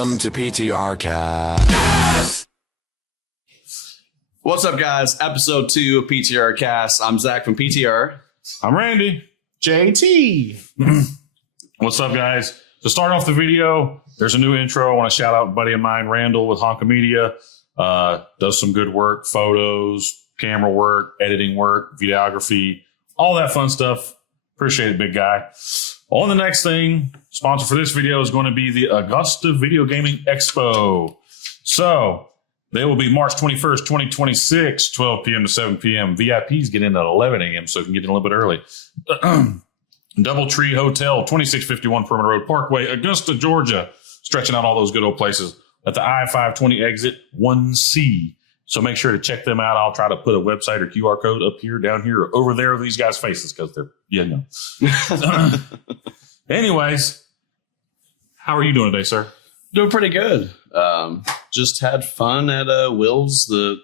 Welcome to PTRCast. What's up, guys? Episode 2 of PTRCast. I'm Zach from PTR. I'm Randy. JT. What's up, guys? To start off the video, there's a new intro. I want to shout out a buddy of mine, Randall with Honka Media. Does some good work, photos, camera work, editing work, videography, all that fun stuff. Appreciate it, big guy. On the next thing, sponsor for this video is going to be the Augusta Video Gaming Expo. So they will be March 21st, 2026, 12 p.m. to 7 p.m. VIPs get in at 11 a.m., so you can get in a little bit early. Doubletree Hotel, 2651 Perimeter Road Parkway, Augusta, Georgia. Stretching out all those good old places at the I-520 exit 1C. So make sure to check them out. I'll try to put a website or QR code up here, down here, or over there of these guys' faces because they're, Anyways, how are you doing today, sir? Doing pretty good. Just had fun at Will's, the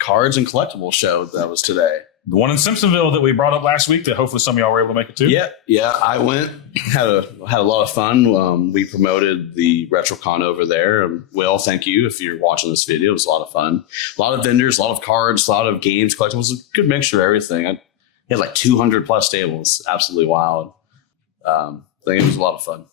cards and collectible show that was today. The one in Simpsonville that we brought up last week that hopefully some of y'all were able to make it to. Yeah, I went, had a lot of fun. We promoted the RetroCon over there. Will, thank you if you're watching this video. It was a lot of fun. A lot of vendors, a lot of cards, a lot of games, collectibles. A good mixture of everything. I had like 200 plus tables. Absolutely wild. I think it was a lot of fun.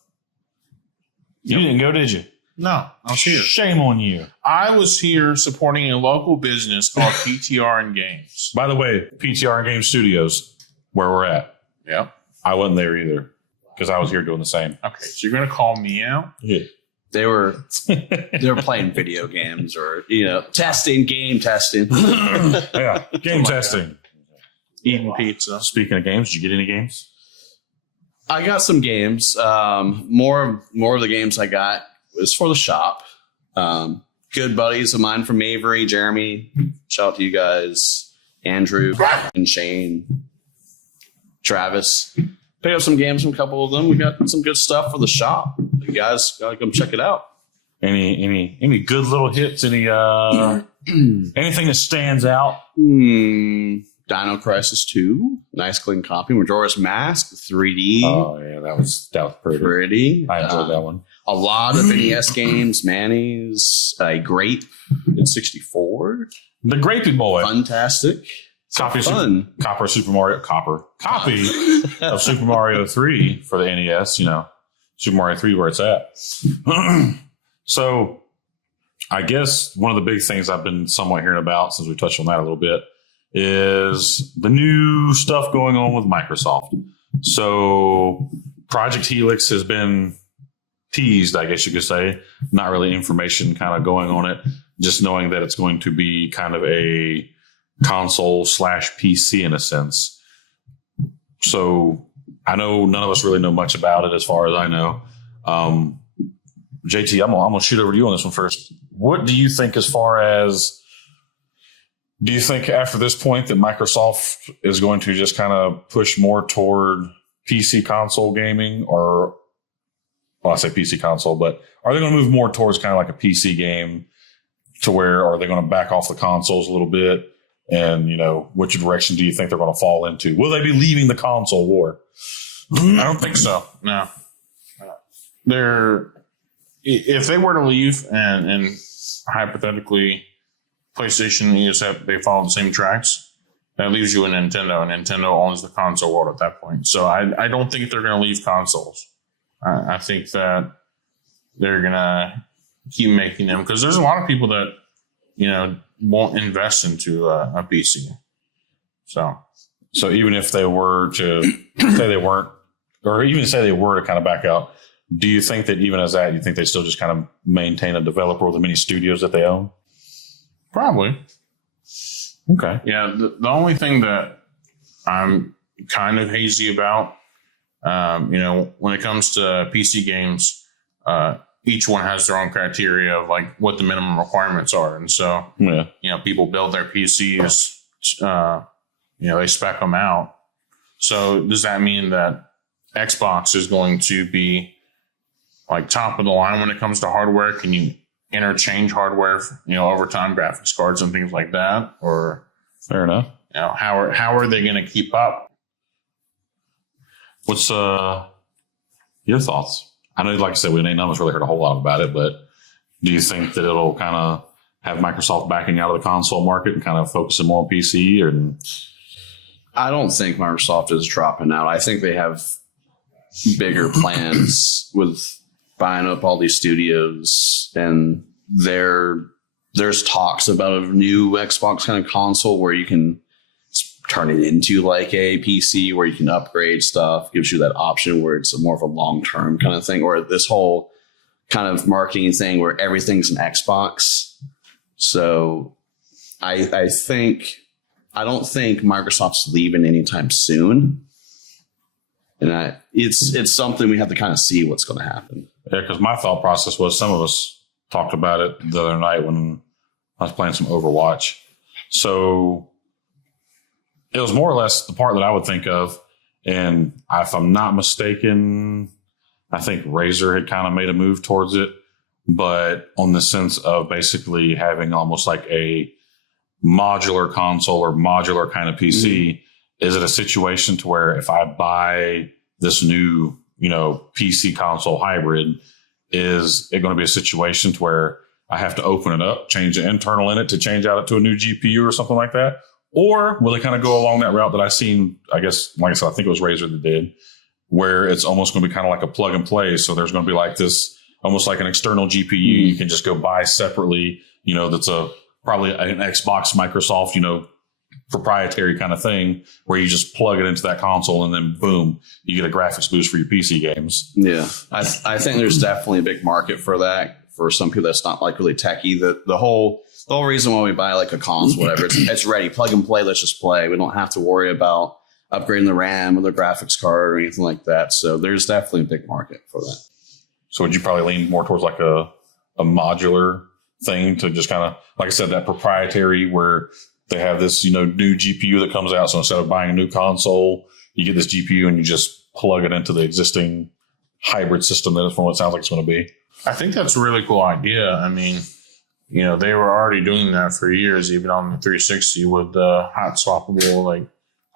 You didn't go, did you? No, I was here. Shame on you. I was here supporting a local business called PTR and Games. By the way, PTR and Game Studios, where we're at. Yep. I wasn't there either because I was here doing the same. Okay, so you're going to call me out? Yeah. They were playing video games or, game testing. Yeah, game testing. Eating pizza. Speaking of games, did you get any games? I got some games. More of the games I got was for the shop. Good buddies of mine from Avery, Jeremy. Shout out to you guys. Andrew and Shane. Travis. Pick up some games from a couple of them. We got some good stuff for the shop. You guys gotta come check it out. Any good little hits? Any anything that stands out? Dino Crisis 2, nice clean copy. Majora's Mask 3D. Oh yeah, that was pretty. I enjoyed that one. A lot of NES games, Manny's, a Grape in 64. The Grapey Boy. Fantastic. Copy of Super Mario 3 for the NES, Super Mario 3 where it's at. So I guess one of the big things I've been somewhat hearing about since we touched on that a little bit is the new stuff going on with Microsoft. So Project Helix has been teased, I guess you could say. Not really information kind of going on it, just knowing that it's going to be kind of a console / PC in a sense. So I know none of us really know much about it as far as I know. JT, I'm going to shoot over to you on this one first. What do you think do you think after this point that Microsoft is going to just kind of push more toward PC console gaming I say PC console, but are they going to move more towards kind of like a PC game to where are they going to back off the consoles a little bit? And, which direction do you think they're going to fall into? Will they be leaving the console war? I don't think so. No. If they were to leave and hypothetically PlayStation and ESF, they follow the same tracks, that leaves you a Nintendo, and Nintendo owns the console world at that point. So I don't think they're going to leave consoles. I think that they're going to keep making them because there's a lot of people that, won't invest into a PC. So even if they were to say they weren't, or even say they were to kind of back out, do you think that even as that, you think they still just kind of maintain a developer with the many studios that they own? Probably. Okay. Yeah. The only thing that I'm kind of hazy about, when it comes to PC games, each one has their own criteria of like what the minimum requirements are. And so, people build their PCs, they spec them out. So does that mean that Xbox is going to be like top of the line when it comes to hardware? Can you interchange hardware, over time, graphics cards and things like that? Or fair enough. How are they going to keep up? What's your thoughts? I know, like I said, none of us really heard a whole lot about it, but Do you think that it'll kind of have Microsoft backing out of the console market and kind of focusing more on PC? Or I don't think Microsoft is dropping out. I think they have bigger plans with buying up all these studios, and there's talks about a new Xbox kind of console where you can turn it into like a PC where you can upgrade stuff, gives you that option where it's more of a long-term kind of thing, or this whole kind of marketing thing where everything's an Xbox. So I don't think Microsoft's leaving anytime soon. And it's something we have to kind of see what's going to happen. Yeah, because my thought process was, some of us talked about it the other night when I was playing some Overwatch. So it was more or less the part that I would think of. And if I'm not mistaken, I think Razer had kind of made a move towards it, but on the sense of basically having almost like a modular console or modular kind of PC. Mm-hmm. Is it a situation to where if I buy this new, PC console hybrid, is it going to be a situation to where I have to open it up, change the internal in it to change out it to a new GPU or something like that? Or will they kind of go along that route that I've seen, I guess, like I said, I think it was Razer that did, where it's almost going to be kind of like a plug and play. So there's going to be like this, almost like an external GPU you can just go buy separately, that's probably an Xbox, Microsoft, proprietary kind of thing where you just plug it into that console and then boom, you get a graphics boost for your PC games. Yeah. I think there's definitely a big market for that. For some people that's not like really techie. The whole reason why we buy like a console, whatever, it's ready, plug and play, let's just play. We don't have to worry about upgrading the RAM or the graphics card or anything like that. So there's definitely a big market for that. So would you probably lean more towards like a modular thing to just kind of, like I said, that proprietary where they have this, new GPU that comes out. So instead of buying a new console, you get this GPU and you just plug it into the existing hybrid system that is from what it sounds like it's going to be. I think that's a really cool idea. I mean, they were already doing that for years, even on the 360 with the hot swappable like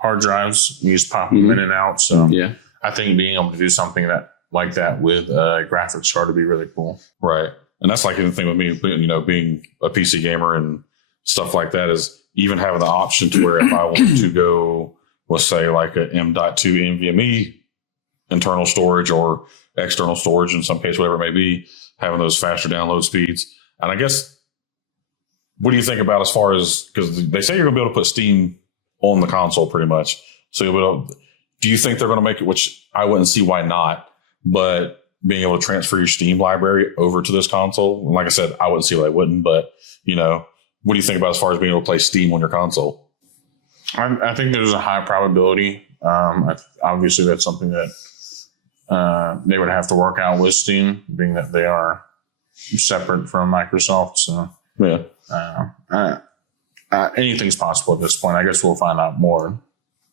hard drives. You just pop them in and out. So yeah, I think being able to do something like that with a graphics card would be really cool. Right. And that's like the thing with me, being a PC gamer and stuff like that, is even having the option to where if I want to go, let's say like a M.2 NVMe internal storage or external storage in some case, whatever it may be, having those faster download speeds. And I guess, what do you think about as far as, because they say you're going to be able to put Steam on the console pretty much. So do you think they're going to make it, which I wouldn't see why not, but being able to transfer your Steam library over to this console? And like I said, I wouldn't see why they wouldn't, but what do you think about as far as being able to play Steam on your console? I think there's a high probability. Obviously, that's something that they would have to work out with Steam, being that they are separate from Microsoft. So yeah, anything's possible at this point. I guess we'll find out more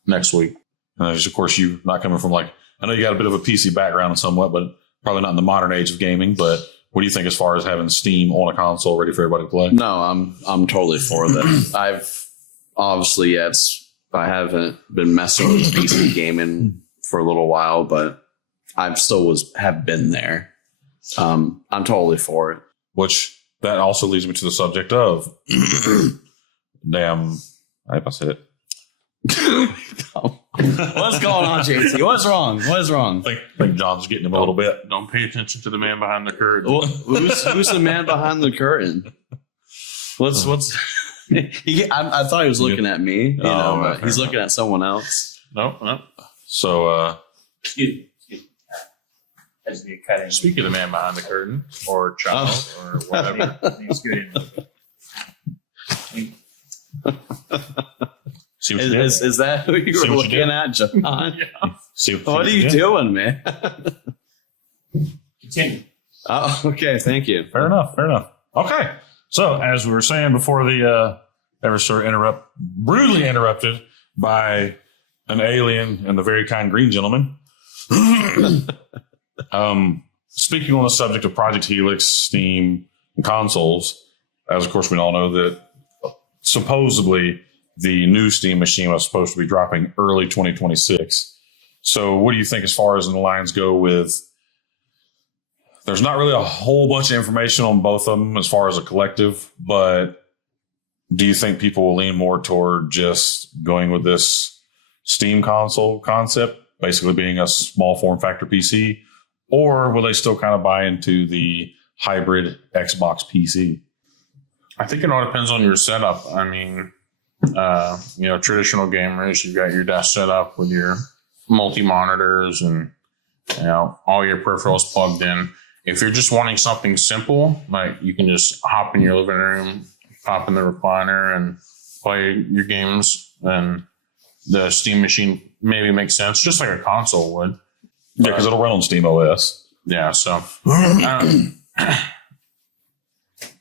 next week. Of course, you not coming from I know you got a bit of a PC background somewhat, but probably not in the modern age of gaming. But what do you think as far as having Steam on a console ready for everybody to play? No, I'm totally for that. I've obviously, I haven't been messing with PC gaming for a little while, but I still have been there. I'm totally for it. Which that also leads me to the subject of damn. I hope I said it. What's going on, JT? What's wrong? What is wrong? I think John's getting him a little bit. Don't pay attention to the man behind the curtain. Who's the man behind the curtain? What's? I thought he was looking at me. But he's looking at someone else. No. So, speak of the man behind the curtain, or child, or whatever. Is that who you were looking at, John? Yeah. What are you doing, man? Continue. Oh, okay. Thank you. Fair enough. Okay. So, as we were saying before the brutally interrupted by an alien and the very kind green gentleman. Speaking on the subject of Project Helix, Steam, and consoles, as of course we all know that supposedly the new Steam machine was supposed to be dropping early 2026. So what do you think as far as the lines go with There's not really a whole bunch of information on both of them as far as a collective, but do you think people will lean more toward just going with this Steam console concept, basically being a small form factor PC, or will they still kind of buy into the hybrid Xbox PC? I think it all depends on your setup. I mean, traditional gamers, you've got your desk set up with your multi-monitors and, all your peripherals plugged in. If you're just wanting something simple, like you can just hop in your living room, pop in the recliner and play your games, then the Steam machine maybe makes sense, just like a console would. Yeah, because it'll run on Steam OS. Yeah, so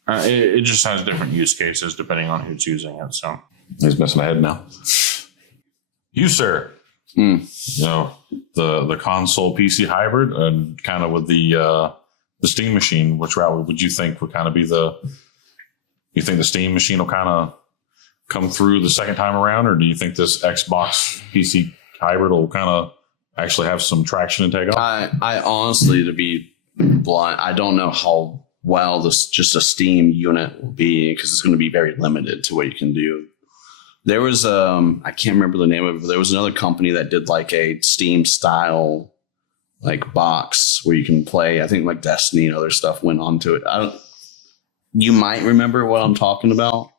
it just has different use cases depending on who's using it. So he's missing a head now. You, sir. The console PC hybrid and kind of with the Steam machine, which route would you think would kind of be you think the Steam machine will kind of come through the second time around, or do you think this Xbox PC hybrid will kind of actually have some traction and take off? I honestly, to be blunt, I don't know how well this just a Steam unit will be, because it's going to be very limited to what you can do. There was I can't remember the name of it, but there was another company that did like a Steam style like box where you can play, I think like Destiny and other stuff went onto it. You might remember what I'm talking about.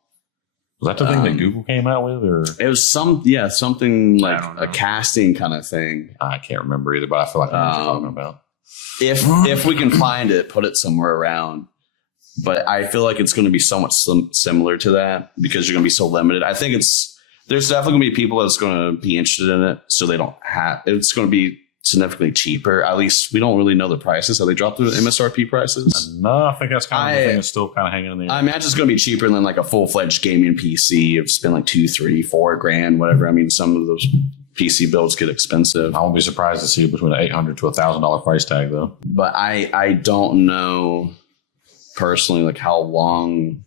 Was that the thing that Google came out with, or it was something like a casting kind of thing? I can't remember either, but I feel like I know what you're talking about. If we can find it, put it somewhere around. But I feel like it's going to be somewhat similar to that, because you're going to be so limited. I think there's definitely going to be people that's going to be interested in it, so they don't have. It's going to be significantly cheaper. At least we don't really know the prices. Have they dropped the MSRP prices? No, I think that's kind of the thing that's still kind of hanging in the air. I imagine it's going to be cheaper than like a full-fledged gaming PC. It's been like $2, $3, $4 whatever. I mean, some of those PC builds get expensive. I won't be surprised to see between an $800 to $1,000 price tag, though. But I don't know personally like how well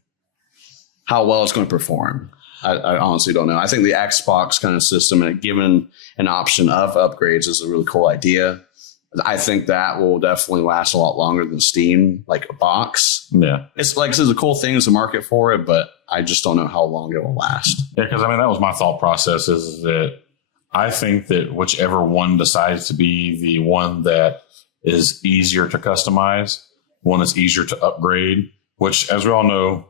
it's going to perform. I honestly don't know. I think the Xbox kind of system and given an option of upgrades is a really cool idea. I think that will definitely last a lot longer than Steam, like a box. Yeah. It's like, it's a cool thing. There's a market for it, but I just don't know how long it will last. Yeah, because I mean, that was my thought process, is that I think that whichever one decides to be the one that is easier to customize, one that's easier to upgrade, which, as we all know,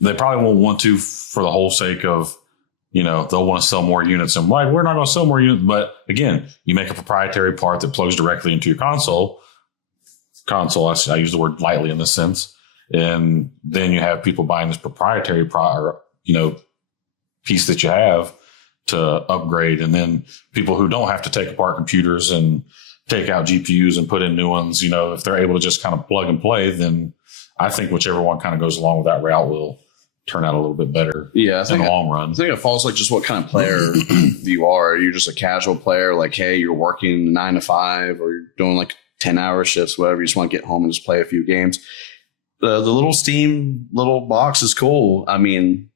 they probably won't want to for the whole sake of, they'll want to sell more units. And like, we're not going to sell more units. But again, you make a proprietary part that plugs directly into your console. I use the word lightly in this sense. And then you have people buying this proprietary piece that you have to upgrade. And then people who don't have to take apart computers and take out GPUs and put in new ones, if they're able to just kind of plug and play, then I think whichever one kind of goes along with that route will turn out a little bit better in the long run. I think it falls like just what kind of player you are. You're just a casual player, like, hey, you're working 9 to 5 or you're doing like 10-hour shifts, whatever. You just want to get home and just play a few games. The little Steam little box is cool. I mean,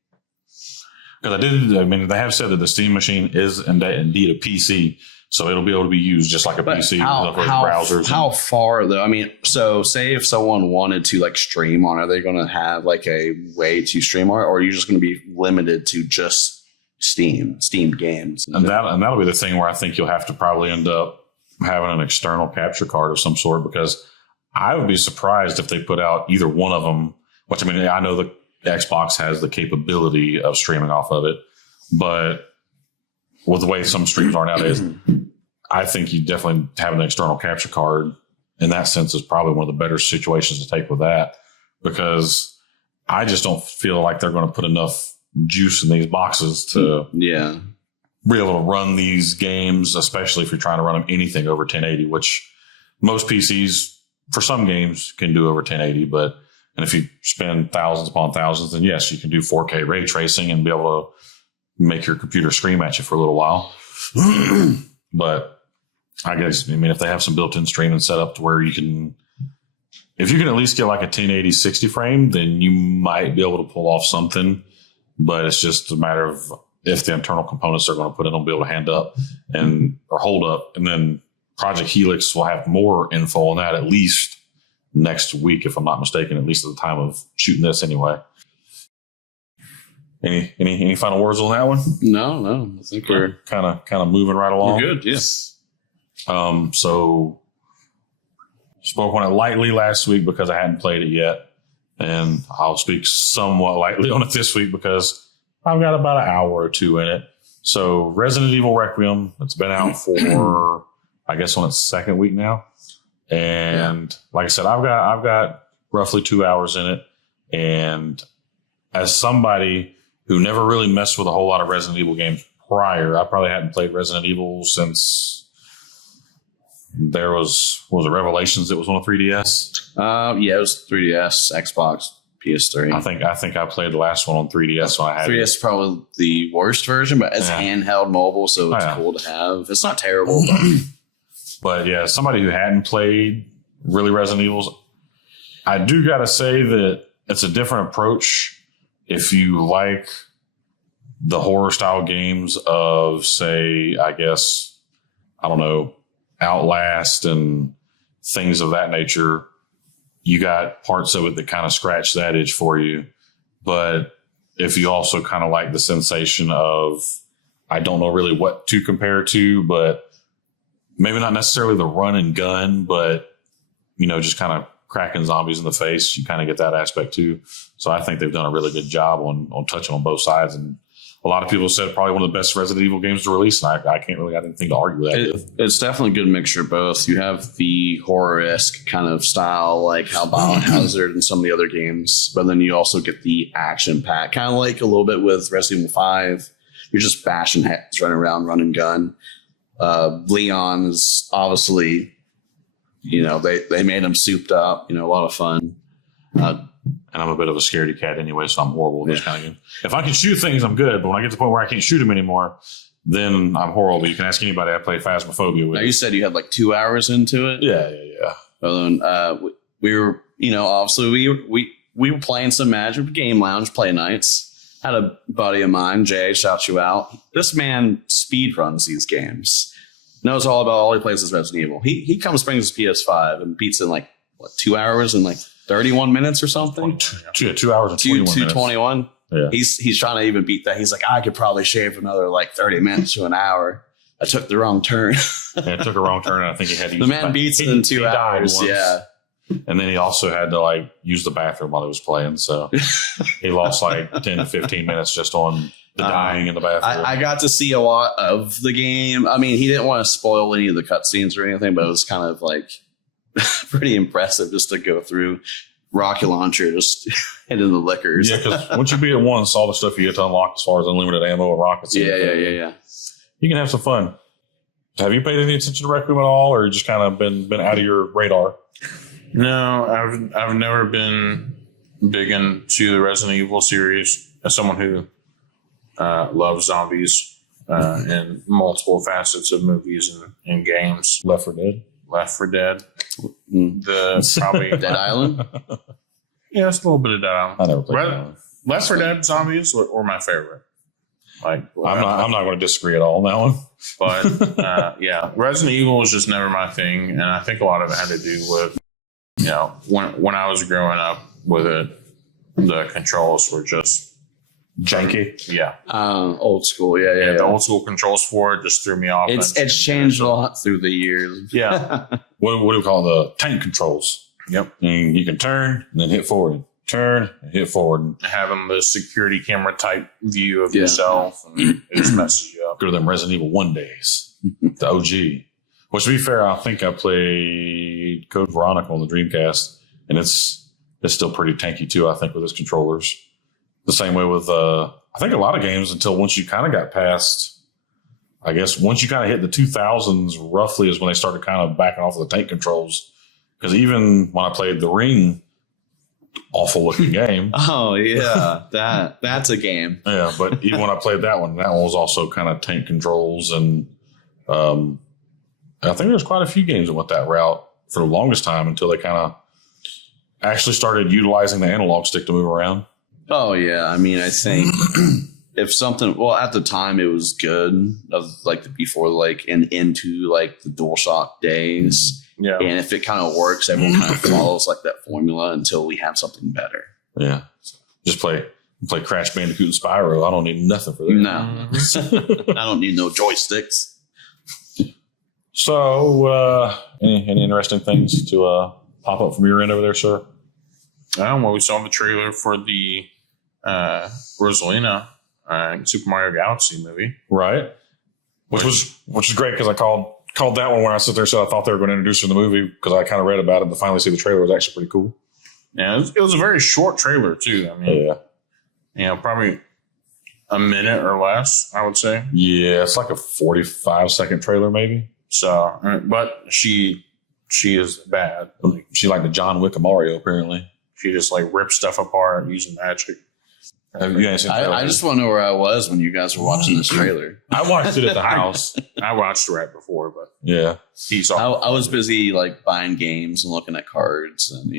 because they have said that the Steam machine is indeed a PC. So it'll be able to be used just like a PC with browsers. How far though? I mean, so say if someone wanted to like stream on, are they going to have like a way to stream on it, or are you just going to be limited to just Steam games? And that'll be the thing where I think you'll have to probably end up having an external capture card of some sort, because I would be surprised if they put out either one of them. Which, I mean, I know the Xbox has the capability of streaming off of it, but with the way some streams are nowadays, I think you definitely have an external capture card in that sense is probably one of the better situations to take with that, because I just don't feel like they're going to put enough juice in these boxes to be able to run these games, especially if you're trying to run them anything over 1080, which most PCs for some games can do over 1080. And if you spend thousands upon thousands, then yes, you can do 4K ray tracing and be able to make your computer scream at you for a little while. But I guess, if they have some built-in streaming set up to where if you can at least get like a 1080 60 frame, then you might be able to pull off something. But it's just a matter of if the internal components they're going to put in will be able to hold up. And then Project Helix will have more info on that, at least next week, if I'm not mistaken, at least at the time of shooting this anyway. Any final words on that one? No. I think we're kind of moving right along. We're good. Yes. So spoke on it lightly last week because I hadn't played it yet, and I'll speak somewhat lightly on it this week because I've got about an hour or two in it. So Resident Evil Requiem, it's been out for I guess on its second week now, and like I said, I've got roughly 2 hours in it, and as somebody who never really messed with a whole lot of Resident Evil games prior, I probably hadn't played Resident Evil since there was it Revelations that was on a 3DS? Yeah, it was 3DS, Xbox, PS3. I think I played the last one on 3DS when I had 3DS is probably the worst version, but it's handheld mobile, so it's cool to have. It's not terrible. But yeah, somebody who hadn't played really Resident Evils, I do got to say that it's a different approach if you like the horror style games of, say, I guess, I don't know, Outlast and things of that nature. You got parts of it that kind of scratch that itch for you. But if you also kind of like the sensation of, I don't know really what to compare to, but maybe not necessarily the run and gun, but, you know, just kind of cracking zombies in the face, you kind of get that aspect too. So I think they've done a really good job on touching on both sides. And a lot of people said probably one of the best Resident Evil games to release, and I can't really got anything to argue with that. It's definitely a good mixture of both. You have the horror-esque kind of style, like how Biohazard and some of the other games, but then you also get the action pack, kind of like a little bit with Resident Evil 5. You're just bashing heads, running around, run and gun. Leon is obviously, you know, they made him souped up, you know, a lot of fun. And I'm a bit of a scaredy cat anyway, so I'm horrible with this kind of game. If I can shoot things, I'm good. But when I get to the point where I can't shoot them anymore, then I'm horrible. You can ask anybody I play Phasmophobia with. Now, you said you had like 2 hours into it? Yeah. Well, then, we were, you know, obviously we were playing some Magic Game Lounge play nights. Had a buddy of mine, Jay, shout you out. This man speed runs these games. Knows all about all he plays is Resident Evil. He comes, brings his PS5 and beats in like, 2 hours and like 31 minutes or something? 2 hours and 21 minutes. 2:21. Yeah. He's trying to even beat that. He's like, I could probably shave another like 30 minutes to an hour. I took the wrong turn. It took a wrong turn, and I think he had to use the man beats it in 2 hours. Yeah. And then he also had to like use the bathroom while he was playing. So he lost like 10 to 15 minutes just on the dying in the bathroom. I got to see a lot of the game. I mean, he didn't want to spoil any of the cutscenes or anything, but it was kind of like pretty impressive just to go through rocket launcher, just hitting the liquors. Yeah, because once you beat it once, all the stuff you get to unlock as far as unlimited ammo and rockets. Yeah. You can have some fun. Have you paid any attention to Requiem at all, or just kind of been out of your radar? No, I've never been big into the Resident Evil series. As someone who loves zombies and multiple facets of movies and games. Left 4 Dead. The probably Dead Island. Yeah, it's a little bit of Dead Island. I never played Dead Island. Left 4 Dead zombies were my favorite. Like I'm not going to disagree at all on that one. But yeah, Resident Evil was just never my thing, and I think a lot of it had to do with, you know, when I was growing up with it, the controls were just janky. Yeah. Old school. Yeah. The old school controls for it just threw me off. It's changed a lot through the years. Yeah. What do we call the tank controls? Yep. And you can turn and then hit forward. Turn and hit forward. Having the security camera type view of yourself, and it just messes you up. Go to them Resident Evil 1 days. The OG. Which, to be fair, I think I played Code Veronica on the Dreamcast, and it's still pretty tanky too, I think, with its controllers. The same way with, I think a lot of games until once you kind of got past, I guess, once you kind of hit the 2000s, roughly is when they started kind of backing off of the tank controls. Because even when I played The Ring, awful looking game. Oh, yeah. That's a game. Yeah, but even when I played that one was also kind of tank controls. And I think there's quite a few games that went that route for the longest time until they kind of actually started utilizing the analog stick to move around. Oh, yeah. I mean, I think if something, well, at the time it was good, of like before, like, and into like the DualShock days. Yeah. And if it kind of works, everyone kind of follows like that formula until we have something better. Yeah. Just play Crash Bandicoot and Spyro. I don't need nothing for that. No. I don't need no joysticks. So, any interesting things to pop up from your end over there, sir? Well, we saw the trailer for the Rosalina Super Mario Galaxy movie. Right. Which is great because I called that one when I sit there, so I thought they were going to introduce her in the movie because I kind of read about it, but finally see the trailer was actually pretty cool. Yeah, it was a very short trailer too. I mean, probably a minute or less, I would say. Yeah, it's like a 45-second trailer, maybe. So, but she is bad. She like the John Wick of Mario, apparently. She just like rips stuff apart using magic. I just want to know where I was when you guys were watching this trailer. I watched it at the house. I watched it right before, but yeah, I was busy like buying games and looking at cards, and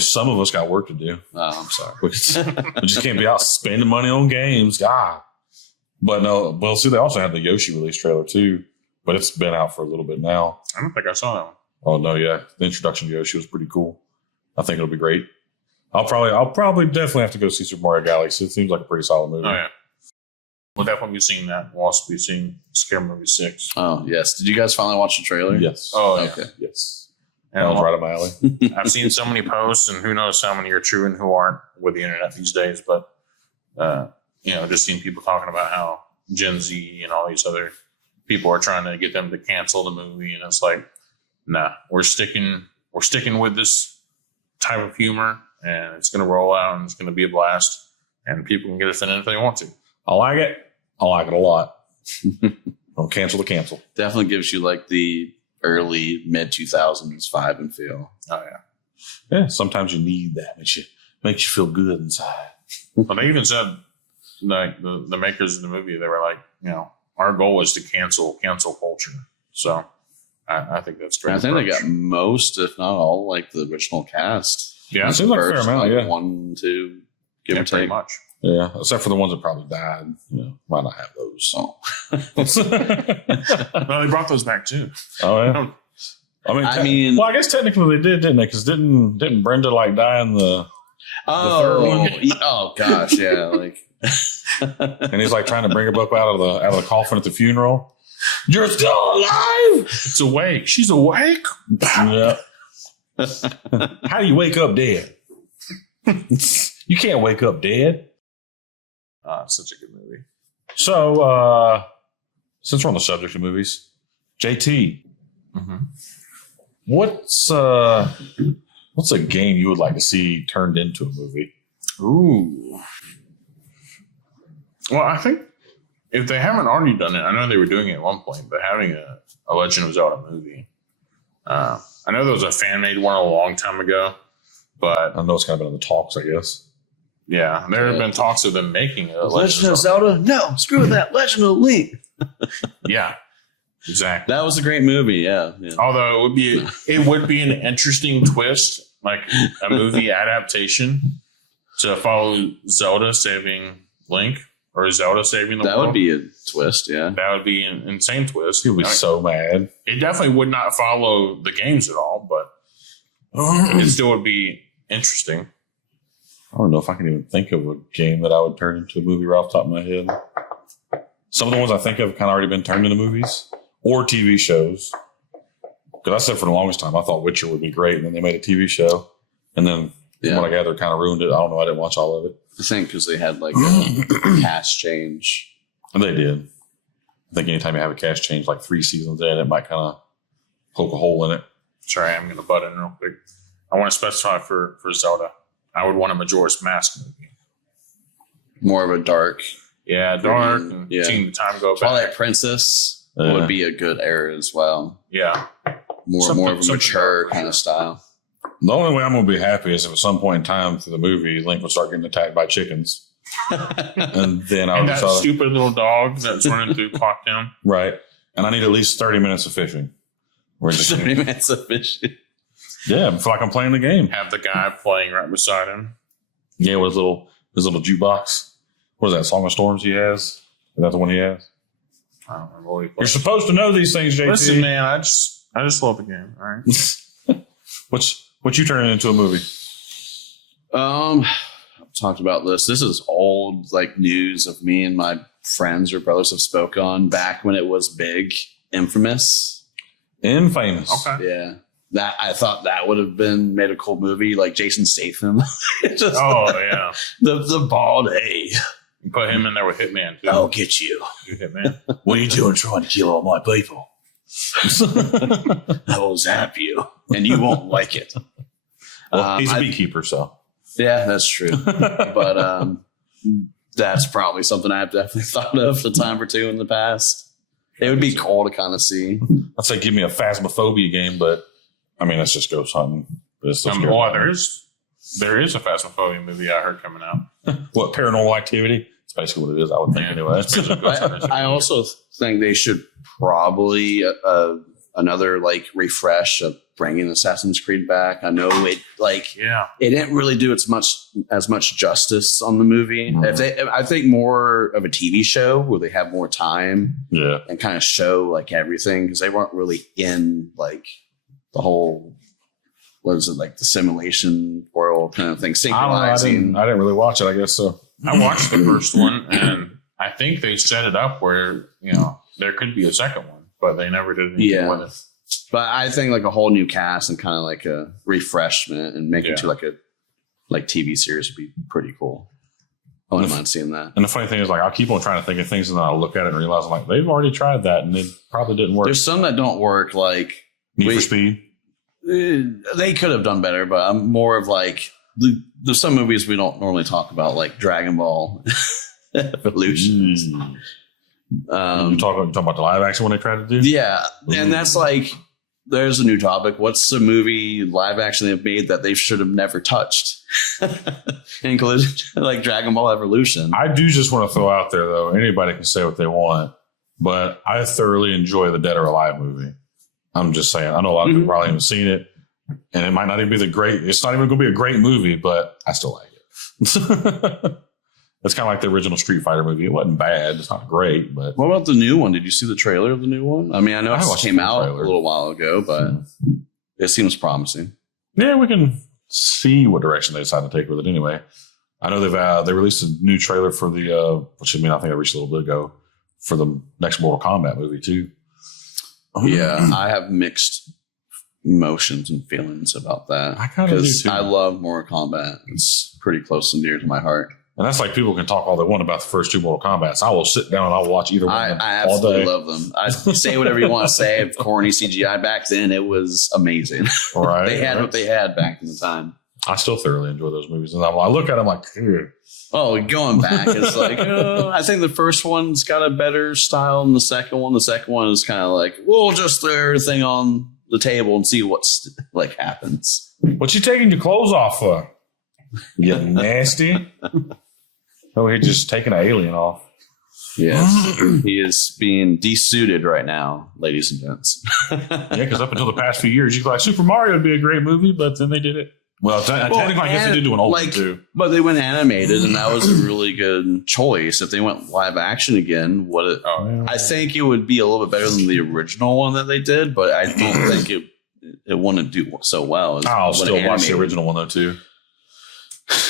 some of us got work to do. Oh, I'm sorry. We just can't be out spending money on games, God. But no, well, see, they also had the Yoshi release trailer too, but it's been out for a little bit now. I don't think I saw that one. Oh no, yeah, the introduction to Yoshi was pretty cool. I think it'll be great. I'll probably definitely have to go see Super Mario Galaxy. It seems like a pretty solid movie. Oh yeah, we'll definitely be seeing that. We'll also be seeing Scare Movie 6. Oh yes, did you guys finally watch the trailer? Yes. Oh yeah. Okay. Yes. And that was right up my alley. I've seen so many posts, and who knows how many are true and who aren't with the internet these days. But just seeing people talking about how Gen Z and all these other people are trying to get them to cancel the movie, and it's like, nah, we're sticking with this type of humor, and it's going to roll out, and it's going to be a blast, and people can get offended if they want to. I like it a lot. Don't cancel the cancel. Definitely gives you like the early mid 2000s vibe and feel. Oh yeah. Yeah, sometimes you need that. Makes you feel good inside. Well, they even said, like the makers of the movie, they were like, our goal is to cancel culture. So I think that's great. I think they got most, if not all, like the original cast. Yeah, it seems like a fair amount. Like 1, 2, give or take. Pretty much. Yeah, except for the ones that probably died. Might not have those. Oh. Well, they brought those back too. Oh yeah. I mean, well, I guess technically they did, didn't they? Because didn't Brenda like die in the third one? Oh gosh, yeah. Like, and he's like trying to bring her up out of the coffin at the funeral. You're still alive. It's awake. She's awake. Yeah. How do you wake up dead? You can't wake up dead. Such a good movie. So, since we're on the subject of movies, JT, what's a game you would like to see turned into a movie? Ooh. Well, I think if they haven't already done it, I know they were doing it at one point, but having a Legend of Zelda movie. I know there was a fan-made one a long time ago, but I know it's kind of been in the talks, I guess. Yeah, there have been talks of them making a Legend of Zelda? No, screw that. Legend of Link. Yeah, exactly. That was a great movie, yeah. Although it would be an interesting twist, like a movie adaptation to follow Zelda saving Link or Zelda saving the world. That would be a twist, yeah. That would be an insane twist. He would be so mad. It definitely would not follow the games at all, but it still would be interesting. I don't know if I can even think of a game that I would turn into a movie right off the top of my head. Some of the ones I think of have kind of already been turned into movies or TV shows. Because I said for the longest time, I thought Witcher would be great. And then they made a TV show. And then, from what I gather, kind of ruined it. I don't know. I didn't watch all of it. I think because they had like a cast change. And they did. I think anytime you have a cast change, like 3 seasons in, it might kind of poke a hole in it. Sorry, I'm going to butt in real quick. I want to specify for Zelda. I would want a Majora's Mask movie. More of a dark. Yeah, dark. And seeing the time go back. Twilight Princess would be a good era as well. Yeah. More of a mature kind of style. The only way I'm going to be happy is if at some point in time through the movie, Link would start getting attacked by chickens. And then I would that stupid little dog that's running through Clock Town. Right. And I need at least 30 minutes of fishing. 30 minutes of fishing. Yeah, I feel like I'm playing the game. Have the guy playing right beside him. Yeah, with his little jukebox. What is that, Song of Storms he has? Is that the one he has? I don't remember what he plays. You're supposed to know these things, JT. Listen, man, I I just love the game. All right. What you turning into a movie? I've talked about this. This is old like news of me and my friends or brothers have spoke on back when it was big. Infamous. Infamous. Okay. Yeah. That I thought that would have been made a cool movie, like Jason Statham. Just Yeah. the bald A. You put him in there with Hitman too. I'll get you. Hitman. What are you doing trying to kill all my people? I will zap you, and you won't like it. Well, he's a beekeeper, so. Yeah, that's true. But that's probably something I've definitely thought of a time or two in the past. It would be cool to kind of see. I'd say give me a Phasmophobia game, but I mean, that's just ghost hunting. But it's still scary. There is a Phasmophobia movie I heard coming out. What, Paranormal Activity? It's basically what it is, I would think, anyway. I also think they should probably another like refresh of bringing Assassin's Creed back. I know it it didn't really do as much justice on the movie. Mm-hmm. I think more of a TV show where they have more time, and kind of show like everything, because they weren't really in like the whole, what is it, like the simulation world kind of thing. Synchronizing. I didn't really watch it, I guess so. I watched the first one, and I think they set it up where there could be a second one, but they never did anything with it. But I think like a whole new cast and kind of like a refreshment and make it to like a TV series would be pretty cool. I wouldn't mind seeing that. And the funny thing is, like, I'll keep on trying to think of things, and then I'll look at it and realize, I'm like, they've already tried that, and it probably didn't work. There's some that don't work, like Need for Speed. They could have done better, but I'm more of like there's some movies we don't normally talk about, like Dragon Ball Evolution. You talking about the live action one they tried to do? Yeah, and that's like, there's a new topic. What's a movie live action they've made that they should have never touched? Including like Dragon Ball Evolution. I do just want to throw out there, though, anybody can say what they want, but I thoroughly enjoy the Dead or Alive movie. I'm just saying. I know a lot of people probably haven't seen it, and it might not even be it's not even going to be a great movie, but I still like it. It's kind of like the original Street Fighter movie. It wasn't bad. It's not great, but. What about the new one? Did you see the trailer of the new one? I mean, I know it came out a little while ago, but it seems promising. Yeah, we can see what direction they decide to take with it anyway. I know they released a new trailer for the, which I mean, I think I reached a little bit ago, for the next Mortal Kombat movie too. Yeah, I have mixed emotions and feelings about that. I kind of do too. I love Mortal Kombat. It's pretty close and dear to my heart. And that's like, people can talk all they want about the first two Mortal Kombats. I will sit down and I will watch either one I all day. absolutely love them. I say whatever you want to say. Of corny CGI back then, it was amazing. Right, they had what they had back in the time. I still thoroughly enjoy those movies. And I look at them like, ew. Oh, going back, it's like, I think the first one's got a better style than the second one. The second one is kind of like, we'll just throw everything on the table and see what's like happens. What you taking your clothes off for? You nasty. Oh, he's just taking an alien off. Yes, he is being desuited right now, ladies and gents. Yeah, because up until the past few years, you thought Super Mario would be a great movie, but then they did it. Well, technically, I guess they did do an old one too. But they went animated, and that was a really good choice. If they went live action again, I think it would be a little bit better than the original one that they did, but I don't think it wouldn't do so well. I'll still watch the original one though too.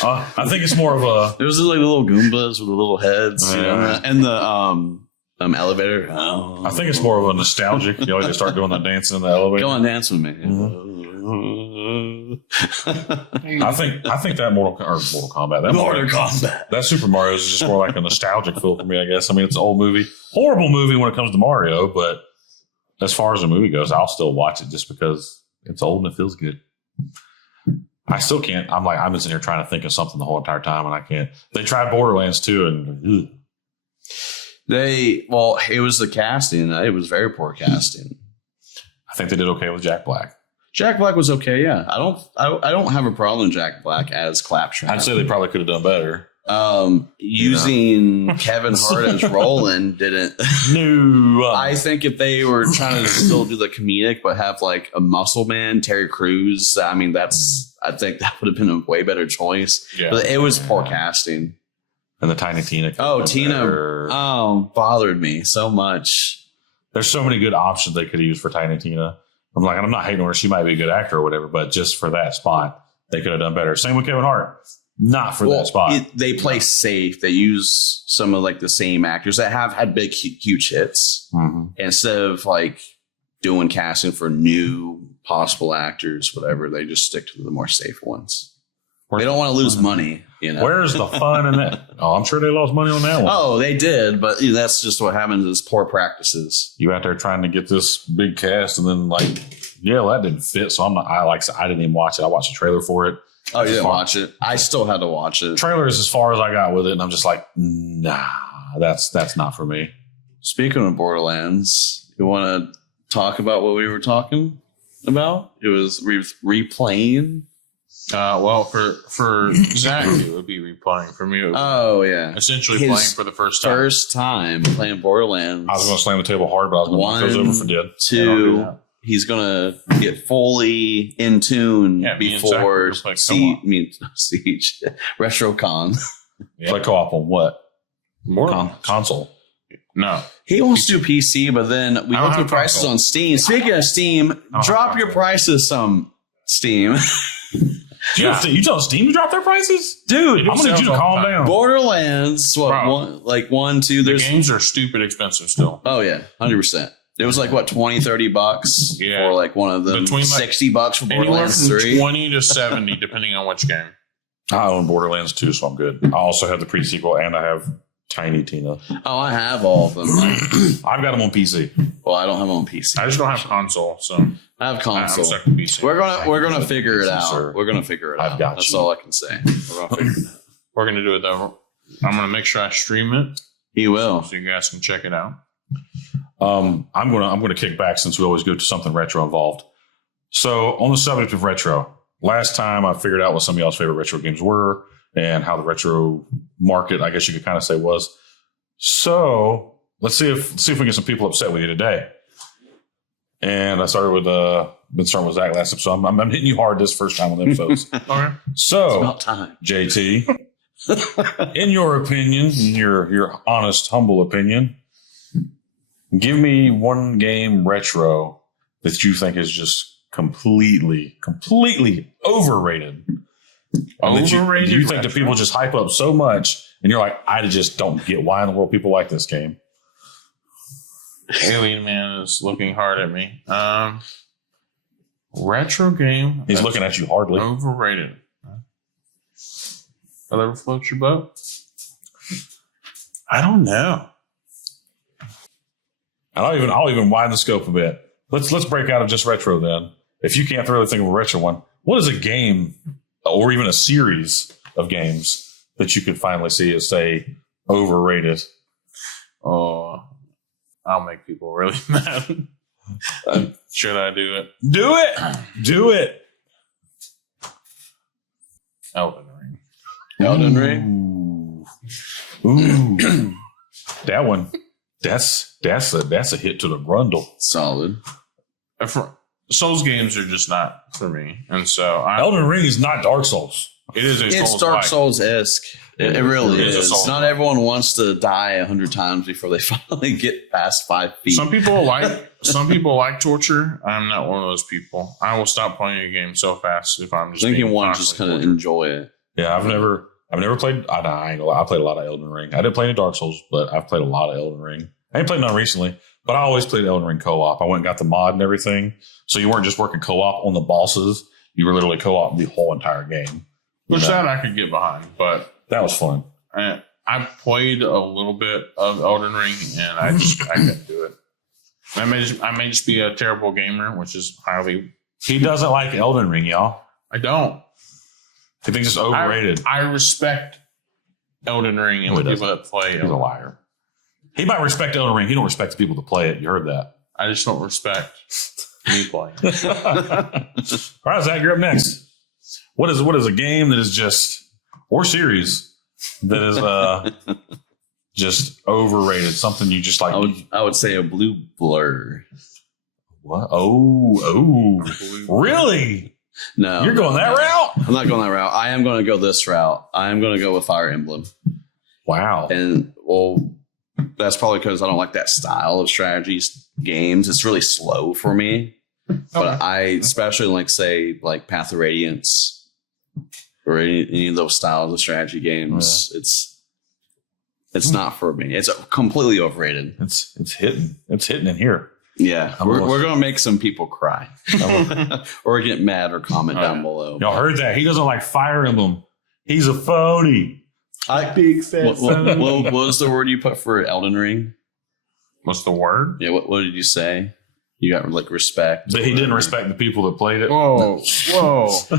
I think it's more of a. It was like the little Goombas with the little heads, and the elevator. Oh. I think it's more of a nostalgic. They start doing the dancing in the elevator. Go on, dance with me. I think that Mortal Kombat. That Super Mario is just more like a nostalgic feel for me, I guess. I mean, it's an old movie, horrible movie when it comes to Mario, but as far as the movie goes, I'll still watch it just because it's old and it feels good. I still can't. I've been sitting here trying to think of something the whole entire time, and I can't. They tried Borderlands too, and it was the casting. It was very poor casting. I think they did okay with Jack Black. Jack Black was okay. Yeah, I don't have a problem with Jack Black as Claptrap. I'd say they probably could have done better. Using Kevin Hart as Roland didn't. No, I think if they were trying to still do the comedic, but have like a muscle man, Terry Crews. I mean, I think that would have been a way better choice. Yeah. But it was poor casting. And the Tiny Tina. Tina. Bothered me so much. There's so many good options they could have used for Tiny Tina. I'm like, I'm not hating on her. She might be a good actor or whatever, but just for that spot, they could have done better. Same with Kevin Hart. Not for that spot. They play safe. They use some of like the same actors that have had big, huge hits instead of like doing casting for new possible actors, whatever. They just stick to the more safe ones. They don't want to lose money. Where's the fun in that? Oh, I'm sure they lost money on that one. Oh, they did, but that's just what happens is poor practices. You out there trying to get this big cast, and then like, well, that didn't fit. So I didn't even watch it. I watched the trailer for it. Oh, you didn't watch it? I still had to watch it. Trailer is as far as I got with it, and I'm just like, nah, that's not for me. Speaking of Borderlands, you want to talk about what we were talking about? It was replaying. Well, for Zach, it would be replaying. For me, it would be essentially playing for the first time. First time playing Borderlands. I was going to slam the table hard, but I was going to goes over for dead. 2, he's going to get fully in tune before Siege RetroCon. Play co-op on what? More console. No. He wants to do PC, but then we looked at prices on Steam. Speaking of Steam, drop your prices some, Steam. You tell Steam to drop their prices? Dude, I'm going to need you to calm down. Borderlands, one, two. The games are stupid expensive still. Oh, yeah, 100%. It was like, what, $20, $30 for like one of them. Between $60 for Borderlands 3. 20 to 70, depending on which game. I own Borderlands 2, so I'm good. I also have the pre-sequel, and I have Tiny Tina. Oh, I have all of them. I've got them on PC. Well, I don't have them on PC. I just don't have console, so I have console. I'm stuck with PC. We're gonna figure it out. We're gonna figure it out. I've got That's you. all I can say. We're gonna do it though. I'm gonna make sure I stream it. He will, so you guys can check it out. I'm gonna kick back since we always go to something retro involved. So on the subject of retro, last time I figured out what some of y'all's favorite retro games were and how the retro market, I guess you could kind of say, was. So let's see if we can get some people upset with you today. And I started with been starting with Zach last episode. I'm hitting you hard this first time on the episodes. Okay. So it's about time. JT, in your opinion, in your honest, humble opinion, give me one game retro that you think is just completely overrated. Overrated. Do you think that people just hype up so much, and you're like, I just don't get why in the world people like this game? Alien Man is looking hard at me. Retro game. He's looking at you hardly. Overrated. That ever float your boat? I don't know. I'll even widen the scope a bit. Let's break out of just retro then. If you can't really think of a retro one, what is a game or even a series of games that you could finally see as, say, overrated? Oh, I'll make people really mad. Should I do it? Do it. Do it. Elden Ring. Elden Ring. Ooh. That one. That's a hit to the grundle. Solid. Souls games are just not for me, and so Elden Ring is not Dark Souls. It is. It's Dark Souls-esque. It really is. Not everyone wants to die 100 times before they finally get past 5 feet. Some people like torture. I'm not one of those people. I will stop playing a game so fast if I'm just thinking one just kind of enjoy it. Yeah, I've never played. I ain't gonna lie, I played a lot of Elden Ring. I didn't play any Dark Souls, but I've played a lot of Elden Ring. I ain't played none recently, but I always played Elden Ring co-op. I went and got the mod and everything, so you weren't just working co-op on the bosses. You were literally co-op the whole entire game. Which that I could get behind, but that was fun. I played a little bit of Elden Ring, and I couldn't do it. I may just be a terrible gamer, which is highly. He doesn't like Elden Ring, y'all. I don't. I think it's overrated. I respect Elden Ring and the people that play. He's a liar. He might respect Elden Ring. He don't respect the people that play it. You heard that. I just don't respect me playing. All right, Zach, you're up next. What is a game that is just, or series that is just overrated? Something you just like. I would say a Blue Blur. What? Oh, really? No, you're going that route. I'm not going that route. I am going to go this route. I am going to go with Fire Emblem. Wow. And that's probably because I don't like that style of strategies games. It's really slow for me. But I especially like say like Path of Radiance or any of those styles of strategy games. Yeah. It's not for me. It's completely overrated. It's hitting in here. Yeah, we're gonna make some people cry or get mad or comment down below. Y'all heard that? He doesn't like Fire Emblem. He's a phony. Big fat. What was the word you put for Elden Ring? What's the word? Yeah, what did you say? You got like respect. But he didn't respect the people that played it. Whoa.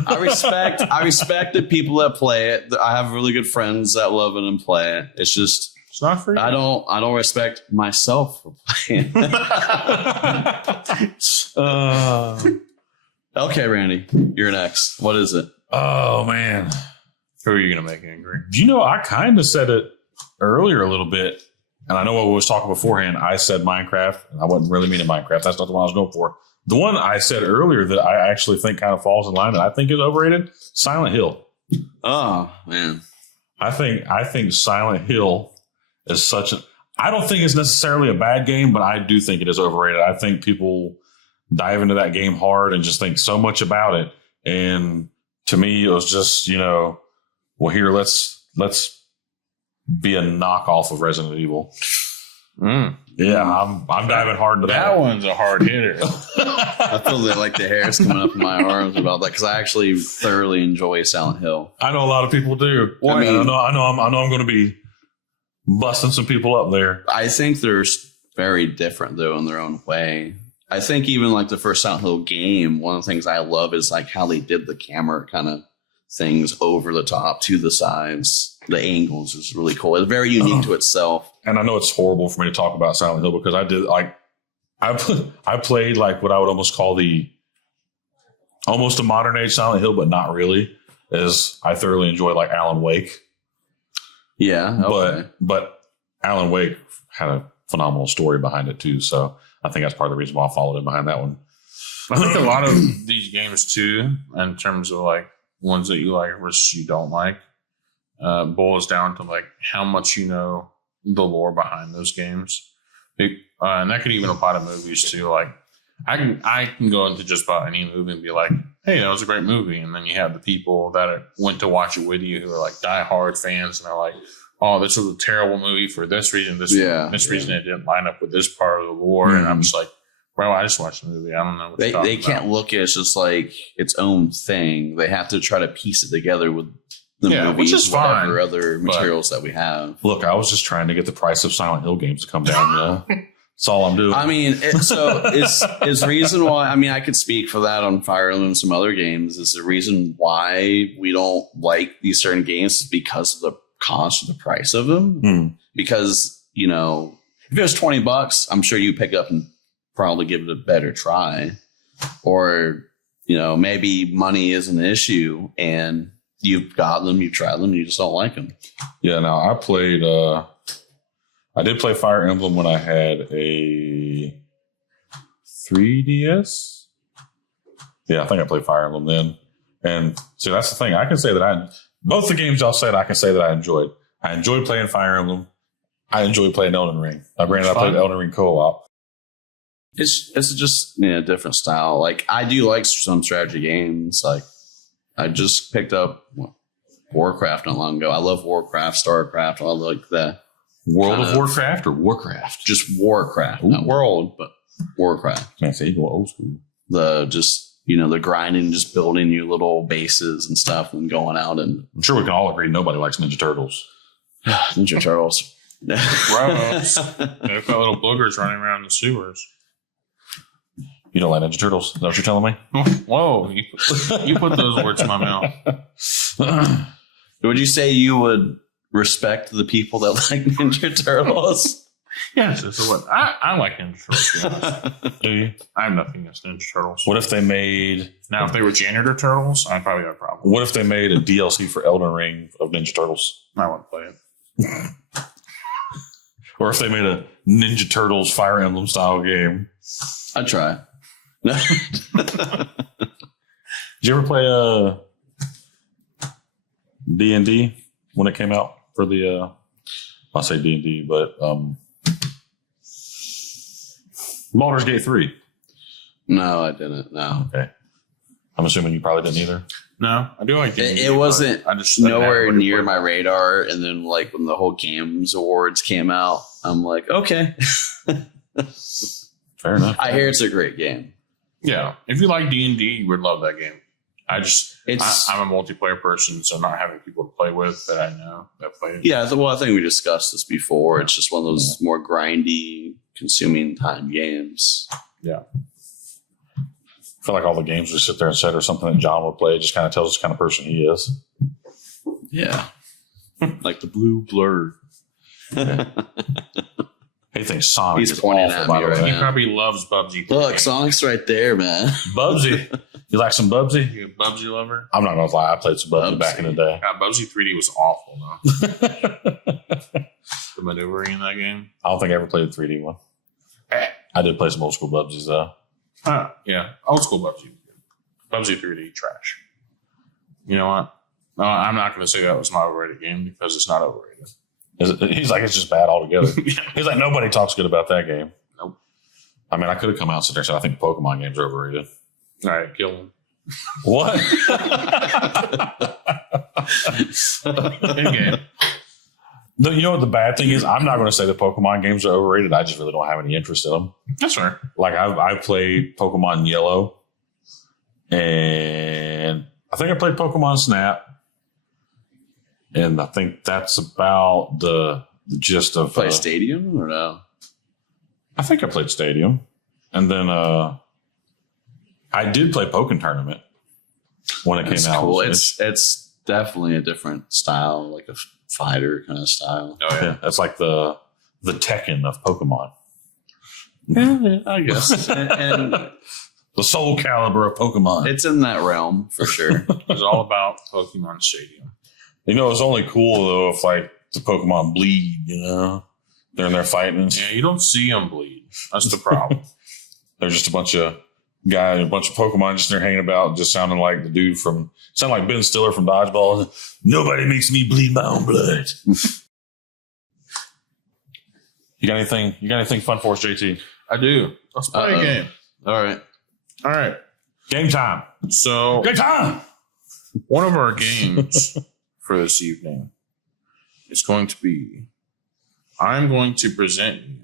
I respect the people that play it. I have really good friends that love it and play it. It's just it's not for you. I don't respect myself for playing. Okay, Randy, you're next. What is it? Oh man, who are you gonna make angry? You know, I kind of said it earlier a little bit. And I know what we was talking beforehand. I said Minecraft, and I wasn't really meaning Minecraft. That's not the one I was going for. The one I said earlier that I actually think kind of falls in line and I think is overrated, Silent Hill. Oh, man. I think Silent Hill is such a... I don't think it's necessarily a bad game, but I do think it is overrated. I think people dive into that game hard and just think so much about it. And to me, it was just, well, here, let's be a knockoff of Resident Evil. Yeah, I'm diving hard into that. That one's a hard hitter. I feel like the hair's coming up in my arms about that because I actually thoroughly enjoy Silent Hill. I know a lot of people do. Well, I know I'm going to be busting some people up there. I think they're very different though in their own way. I think even like the first Silent Hill game, one of the things I love is like how they did the camera kind of things over the top to the sides. The angles is really cool. It's very unique to itself. And I know it's horrible for me to talk about Silent Hill because I did I played like what I would almost call almost a modern age Silent Hill, but not really. As I thoroughly enjoy like Alan Wake. Yeah, okay. but Alan Wake had a phenomenal story behind it too. So I think that's part of the reason why I followed him behind that one. I think a lot of these games too, in terms of like ones that you like versus you don't like, boils down to like how much you know the lore behind those games. And that could even apply to movies too. Like I can go into just about any movie and be like, hey, that was a great movie. And then you have the people that went to watch it with you who are like diehard fans and they're like, oh, this was a terrible movie for this reason, this reason it didn't line up with this part of the lore. And I'm just like, well, I just watched the movie. I don't know what they can't look at it. It's just like its own thing. They have to try to piece it together with the movies, which is fine, or other materials that we have. Look, I was just trying to get the price of Silent Hill games to come down. That's all I'm doing. I mean, is the reason why, I mean, I could speak for that on Fire Emblem and some other games, is the reason why we don't like these certain games is because of the cost of the price of them. Because, if it was $20, I'm sure you pick it up and probably give it a better try. Or, maybe money is an issue and you've got them, you've tried them, you just don't like them. Yeah, now I did play Fire Emblem when I had a 3DS. Yeah, I think I played Fire Emblem then. And see, that's the thing. I can say that both the games y'all said, I can say that I enjoyed. I enjoyed playing Fire Emblem. I enjoyed playing Elden Ring. Granted, I played Elden Ring co-op. It's just a different style. Like, I do like some strategy games. Like, I just picked up Warcraft not long ago. I love Warcraft, StarCraft. I like that. World of Warcraft or Warcraft? Just Warcraft. Ooh. Not World, but Warcraft. Man, say you go old school. The grinding, just building new little bases and stuff and going out. And I'm sure we can all agree nobody likes Ninja Turtles. Ninja Turtles. Gross. They've got little boogers running around the sewers. You don't like Ninja Turtles? Is that what you're telling me? Whoa. You put those words in my mouth. Would you say you would respect the people that like Ninja Turtles? Yes, so what? I like Ninja Turtles. Do you? I have nothing against Ninja Turtles. What if they made... Now, if they were Janitor Turtles, I'd probably have a problem. What if they made a DLC for Elden Ring of Ninja Turtles? I wouldn't play it. Or if they made a Ninja Turtles Fire Emblem style game? I'd try. Did you ever play D&D when it came out for the... I'll say D&D, but... Baldur's Gate 3. No, I didn't. No. Okay. I'm assuming you probably didn't either. No, I do like D&D. It wasn't I just nowhere near my radar. And then, like, when the whole Games Awards came out, I'm like, okay. Fair enough. I hear it's a great game. Yeah, if you like D&D, you would love that game. I'm a multiplayer person, so not having people to play with that I know that play it. Yeah, well, I think we discussed this before. It's just one of those more grindy, consuming time games. Yeah. I feel like all the games we sit there and said are something that John would play. It just kind of tells us the kind of person he is. Yeah. Like the blue blur. He thinks Sonic He's is pointing awful, at by me the right way. He probably loves Bubsy. Look, Sonic's right there, man. Bubsy. You like some Bubsy? You a Bubsy lover? I'm not going to lie. I played some Bubsy back in the day. Bubsy 3D was awful, though. The maneuvering in that game. I don't think I ever played the 3D one. I did play some old school Bubsies, though. Yeah, old school Bubsy. Bubsy 3D trash. You know what? No, I'm not going to say that was my overrated game because it's not overrated. He's like, it's just bad altogether. Yeah. He's like, nobody talks good about that game. Nope. I mean, I could have come out and said there, so I think Pokemon games are overrated. All right, kill him. What? In game. No, you know what the bad thing is? I'm not going to say that Pokemon games are overrated. I just really don't have any interest in them. That's fair. Like, I've played Pokemon Yellow, and I think I played Pokemon Snap, and I think that's about the gist of... Play Stadium or no? I think I played Stadium. And then I did play Pokken Tournament when it came out. Cool. It's definitely a different style, like a fighter kind of style. Oh, yeah. That's like the Tekken of Pokemon. Yeah, I guess. and The Soul Calibur of Pokemon. it's in that realm for sure. It's all about Pokemon Stadium. You know, it's only cool, though, if, like, the Pokemon bleed, you know? They're in there fighting. Yeah, you don't see them bleed. That's the problem. They're just a bunch of guys, a bunch of Pokemon just there hanging about, just sounding like the dude sound like Ben Stiller from Dodgeball. Nobody makes me bleed my own blood. You got anything fun for us, JT? I do. Let's play a game. All right. Game time. So, Game time. one of our games for this evening is going to be I'm going to present you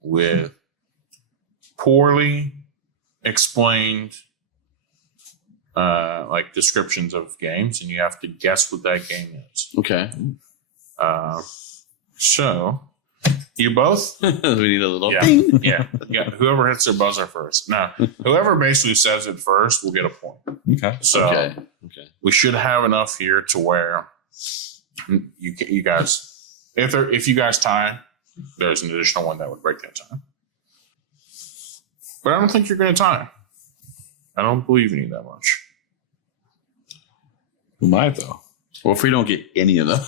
with poorly explained like descriptions of games, and you have to guess what that game is. Okay. So you both We need a little yeah, ding. yeah. Whoever hits their buzzer first. Now, whoever basically says it first will get a point. Okay. So Okay. we should have enough here to where you guys, if you guys tie, there's an additional one that would break that tie. But I don't think you're going to tie. I don't believe in you that much. We might, though. Well, if we don't get any of them.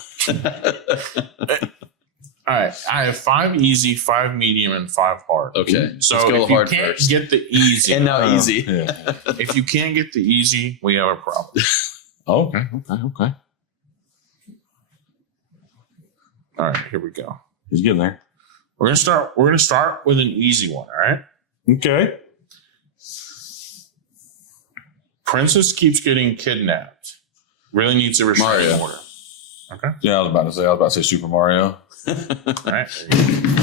All right. I have 5 easy, 5 medium, and 5 hard. Okay. So Let's go if you hard can't first. get the easy. And now easy. Yeah. If you can't get the easy, we have a problem. Okay. All right. Here we go. He's getting there. We're gonna start with an easy one. All right. Okay. Princess keeps getting kidnapped. Really needs a restraining Mario. order. Okay. Yeah, I was about to say Super Mario. All right.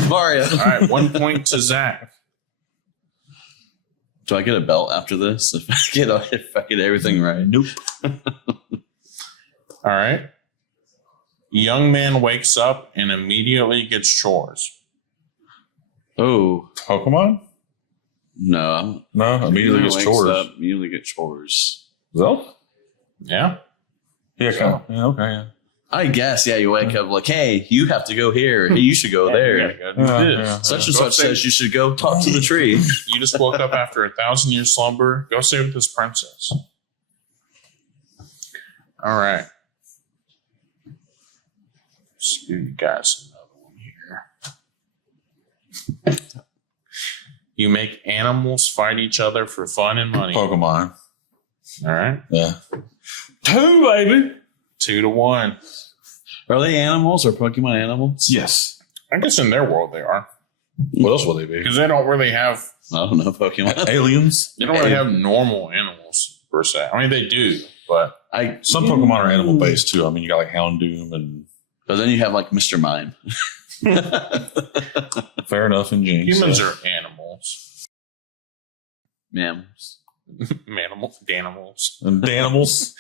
Mario. All right. 1 point to Zach. Do I get a belt after this? If I get everything right. Nope. All right. Young man wakes up and immediately gets chores. Oh, Pokemon? no. No, immediately gets Wakes chores. up, immediately get chores. Zelda? Yeah. Yeah, kind of. Yeah, okay. Yeah. I guess, yeah, you wake up like, hey, you have to go here. Hey, you should go there. You gotta go do this. Yeah. Such and Go such save- says you should go talk to the tree. You just woke up after 1,000-year slumber. Go save this princess. All right. Let's give you guys another one here. You make animals fight each other for fun and money. All Pokemon. right. Yeah. 2, baby. 2-1. Are they animals or Pokemon animals? Yes. I guess in their world they are. What else will they be? Because they don't really have. I don't know Pokemon. Aliens? They don't really have normal animals per se. I mean, they do, but Some Pokemon are animal based too. I mean, you got like Houndoom and. But then you have like Mr. Mime. Fair enough, and Jinx. humans are animals. Mammals. Danimals. And Danimals.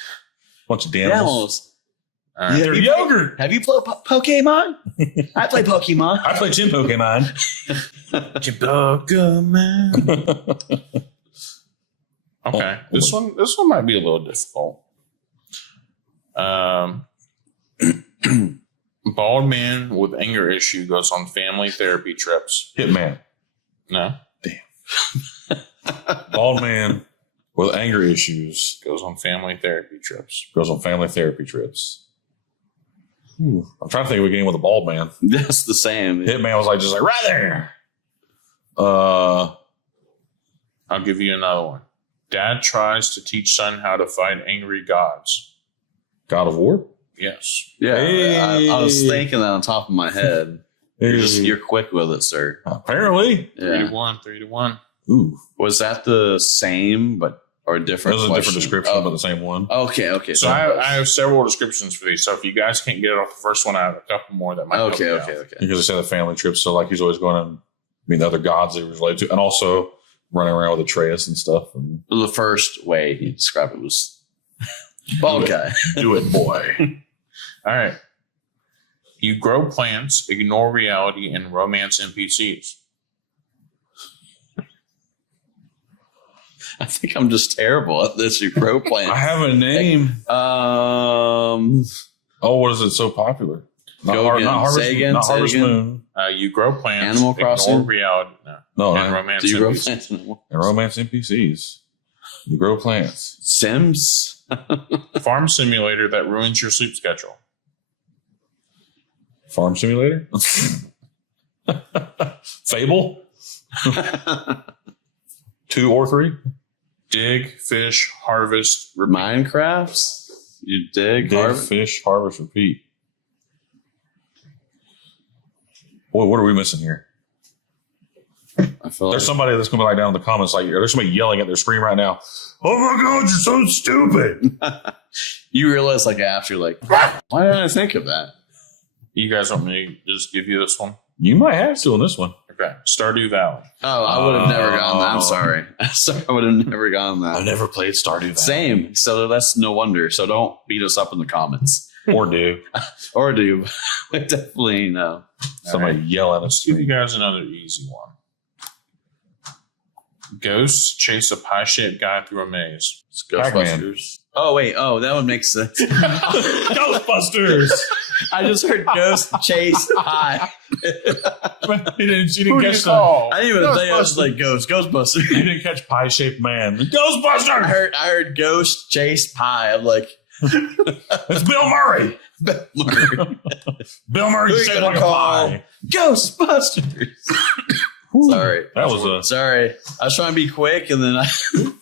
Bunch of Danimals. Mammals. All right. They're yogurt. Have you played Pokemon? I play Pokemon. I play Gym Pokemon. Pokemon. Okay, this one might be a little difficult. Bald man with anger issue goes on family therapy trips. Hitman. No, Bald man with anger issues goes on family therapy trips. goes on family therapy trips. Ooh, I'm trying to think of a game with a bald man. That's the same. Hitman was just like right there. I'll give you another one. Dad tries to teach son how to fight angry gods. God of War. Yes. Yeah, Hey. I was thinking that on top of my head. You're quick with it, sir. Apparently. 3-1. 3-1. Ooh, Was that the same, or a that different? was a different description, Oh, but the same one. okay. So I have several descriptions for these. So if you guys can't get it off the first one, I have a couple more that might help you out. okay. Because it said the family trip, so like he's always going to meet the other gods that he was related to, and also running around with Atreus and stuff. And The first way he described it was bald guy. do it, boy. All right. You grow plants, ignore reality, and romance NPCs. I think I'm just terrible at this. You grow I plants. have a name. Um, What is it so popular? Go again. Harvest, Say again, not say Harvest again. Moon. You grow plants, Animal Crossing? ignore reality, No, and and romance do you grow NPCs. plants? romance NPCs. You grow plants. Sims? Farm simulator that ruins your sleep schedule. Farm Simulator. Fable. 2 or 3. Dig, fish, harvest, Minecrafts? You dig? Dig, fish, harvest, repeat. Boy, what are we missing here? I feel There's like somebody that's going to be like down in the comments, like, there's somebody yelling at their screen right now. Oh my God, you're so stupid. you realize like after like, why didn't I think of that? You guys want me to just give you this one? You might have to on this one. Okay. Stardew Valley. Oh, I would have never gotten that. I'm sorry. I would have never gotten that. I've never played Stardew Valley. Same. So that's no wonder. So don't beat us up in the comments. Or do. Or do. Definitely no. Somebody yell at Let's us. give you guys another easy one. Ghosts chase a pie-shaped guy through a maze. It's Pac-Man. Ghostbusters. Oh, wait. Oh, that would make sense. Ghostbusters. I just heard Ghost Chase Pie. You didn't Who do you catch call? I didn't even think I was like Ghost. Ghostbusters. You didn't catch pie-shaped man. Ghostbusters. I heard Ghost Chase Pie. I'm like, It's Bill Murray. Bill Murray Who you shaped gonna like a call? pie. Ghostbusters. Sorry. That was Sorry. I was trying to be quick, and then All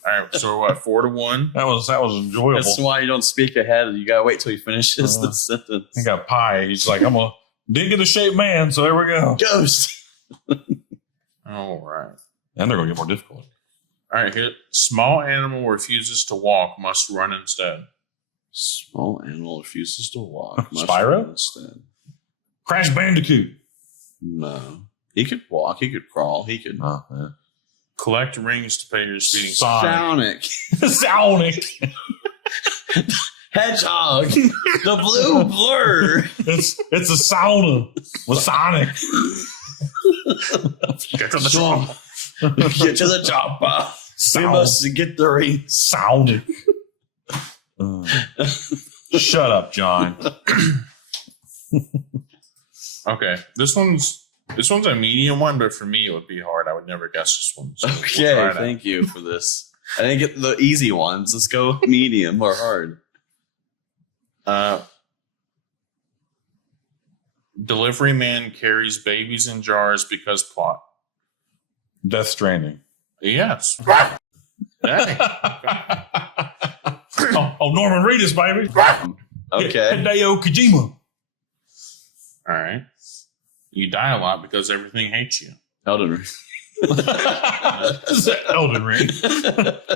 right, so what? 4-1. that was enjoyable. that's why you don't speak ahead. You gotta wait till he finishes the sentence. He got pie. He's like, I'm a dig in the shape man. So there we go. Ghost. All right. And they're going to get more difficult. All right. Here. Small animal refuses to walk, must run instead. Small animal refuses to walk. Must Spyro? run instead. Crash Bandicoot. No. He could walk. He could crawl. He could. Oh, man. Collect rings to pay your speeding. Sonic. Sonic. Sonic. Hedgehog. The blue blur. It's a sauna with Sonic. Get to the trunk. Get to the top. We must get the rings. Sonic. Shut up, John. Okay, this one's a medium one, but for me it would be hard. I would never guess this one. So we'll Okay, try it out. thank you for this. I didn't get the easy ones. Let's go medium or hard. Delivery man carries babies in jars because plot. Death Stranding. Yes. Hey. Oh, Norman Reedus, baby. Okay. Hideo Kojima. All right. You die a lot because everything hates you. Elden Ring. Elden Ring.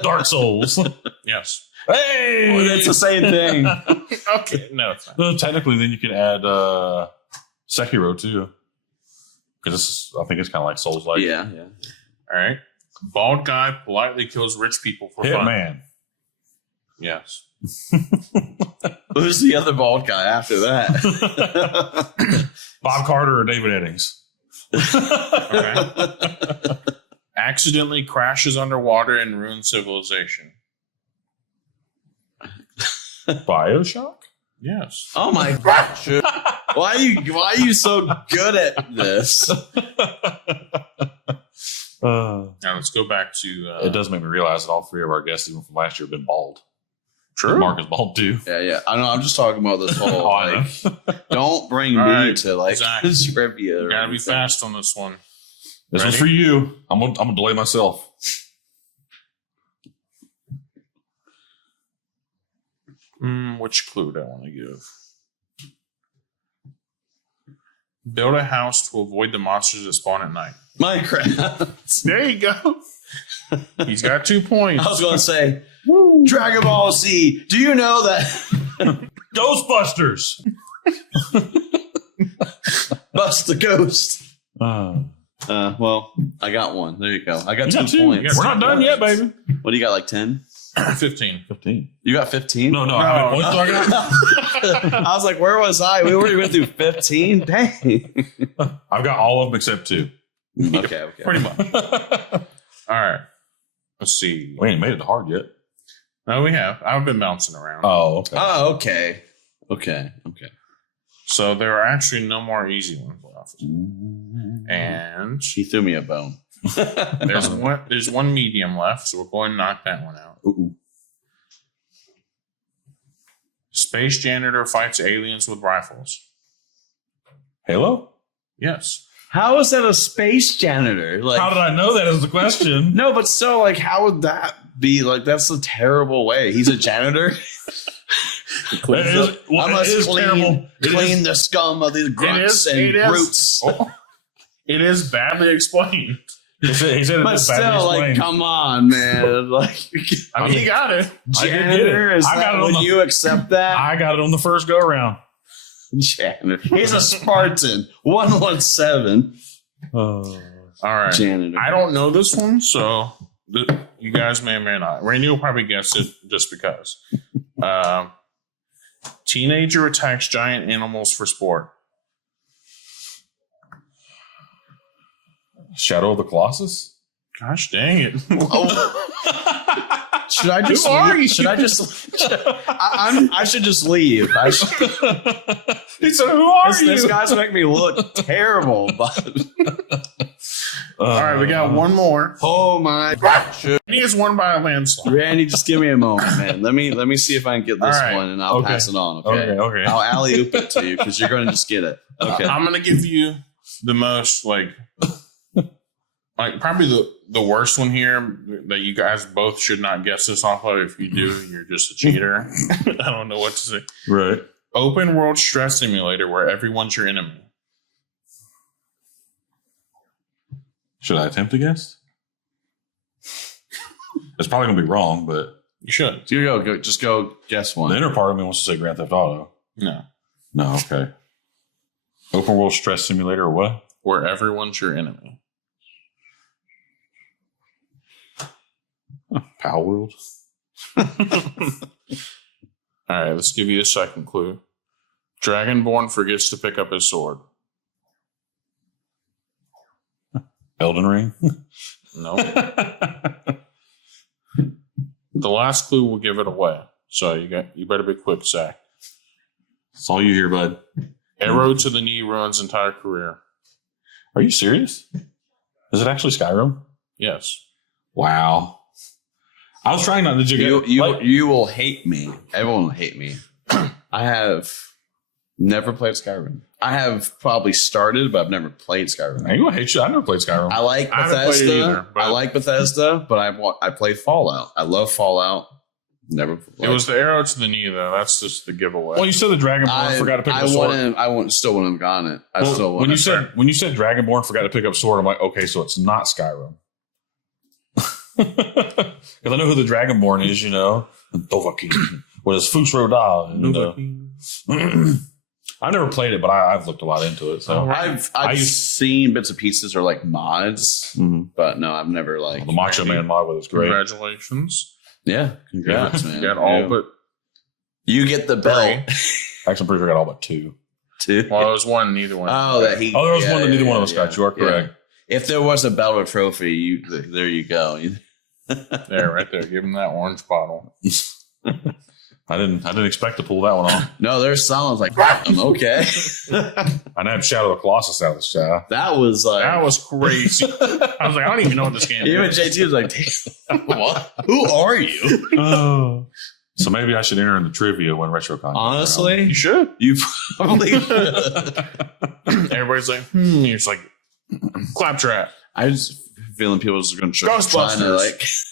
Dark Souls. Yes. Hey! Well, it's the same thing. Okay. No, it's not. Well, technically, then you can add Sekiro too. Because I think it's kind of like Souls-like. Yeah. All right. Bald guy politely kills rich people for fun. Hitman. Yes. Who's the other bald guy after that? Bob Carter or David Eddings. Okay. Accidentally crashes underwater and ruins civilization. BioShock? Yes. Oh my gosh. Why are you so good at this? Now let's go back to. It does make me realize that all three of our guests, even from last year, have been bald. True. Mark is bald too. Yeah. I know. I'm just talking about this whole Oh, I like. Don't bring All me right, to like Zach, trivia. You or gotta be anything. fast on this one. This one's Ready? for you. I'm gonna delay myself. Which clue do I want to give? Build a house to avoid the monsters that spawn at night. Minecraft. There you go. He's got 2 points. I was going to say Dragon Ball Z. Do you know that Ghostbusters. Bust the Ghost? Uh, Well, I got one. There you go. I got You 2 got two. points. We're not done yet, baby. What do you got? Like 10? 15. 15. You got 15? No. How many points do I got? I was like, where was I? We were even through 15. Dang. I've got all of them except 2. Okay. Pretty much. All right. Let's see. We ain't made it hard yet. No, we have. I've been bouncing around. Oh, okay. Oh, okay. So there are actually no more easy ones left. And She threw me a bone. there's one medium left, so we're going to knock that one out. Ooh. Space janitor fights aliens with rifles. Halo? Yes. How is that a space janitor? Like, How did I know that is the question? no, but so like, how would that be? Like, that's a terrible way. He's a janitor. It is- well, I it must is terrible. It clean is- the scum of these grunts it and is. brutes. Oh, it is badly explained. He said it But is badly still, like, explained. come on, man. Like, I mean, he got it. I did get janitor, it. is I got that, it on would the- you accept that? I got it on the first go around. Janitor. He's a Spartan. 117. All right. Janitor. I don't know this one, so you guys may or may not. Randy will probably guess it just because. Teenager attacks giant animals for sport. Shadow of the Colossus? Gosh dang it. Should I just Who are leave? you? Should I just? I should just leave. He said, "Who are This guy's making me look terrible. But All right, we got one more. oh my gosh, He is won by a landslide. Randy, just give me a moment, man. Let me see if I can get this All right. one, and I'll Okay. pass it on. Okay. Okay. I'll alley oop it to you because you're going to just get it. Okay. I'm gonna give you the most like probably the worst one here that you guys both should not guess this off of. If you do, you're just a cheater. I don't know what to say. Right. Open world stress simulator where everyone's your enemy. Should I attempt to guess? It's probably going to be wrong, but You should. Here you go. Just go guess the one. inner part of me wants to say Grand Theft Auto. No. No, okay. Open world stress simulator or what? Where everyone's your enemy. Power World? All right, let's give you a second clue. Dragonborn forgets to pick up his sword. Elden Ring? No. The last clue will give it away. So you better be quick, Zach. That's all you hear, bud. Arrow to the knee ruins entire career. Are you serious? Is it actually Skyrim? Yes. Wow. I was trying not to You will hate me. Everyone will hate me. I have never played Skyrim. I have probably started, but I've never played Skyrim. I hate you. I never played Skyrim. I like I haven't played it Bethesda. either, but- I like Bethesda, but I played Fallout. I love Fallout. Never. It was the arrow to the knee, though. That's just the giveaway. Well, you said the Dragonborn forgot to pick up sword. Still wouldn't have gotten it. When you said Dragonborn forgot to pick up sword, I'm like, okay, so it's not Skyrim. Because I know who the Dragonborn is, Dovahkiin. What is Fusro Da? I never played it, but I've looked a lot into it. So I've seen bits and pieces or like mods, but no, I've never like the Macho Man mod was great. Congratulations! Yeah, congrats, man. You got all but you get the belt. Actually, I'm pretty sure I got all but two. Two. Well, there was one. Neither one. There was one that neither one of us got. You are correct. Yeah. If there was a belt or trophy, there you go. There, right there. Give him that orange bottle. I didn't expect to pull that one off. No, there's some. I was like, I'm okay. I nabbed Shadow of the Colossus out of the sky. That was crazy. I was like, I don't even know what this game is. Even JT was like, what? Who are you? So maybe I should enter in the trivia when RetroCon. Honestly, you should. You probably should. Everybody's like, You're just like, claptrap. I was feeling people was going to Ghostbusters.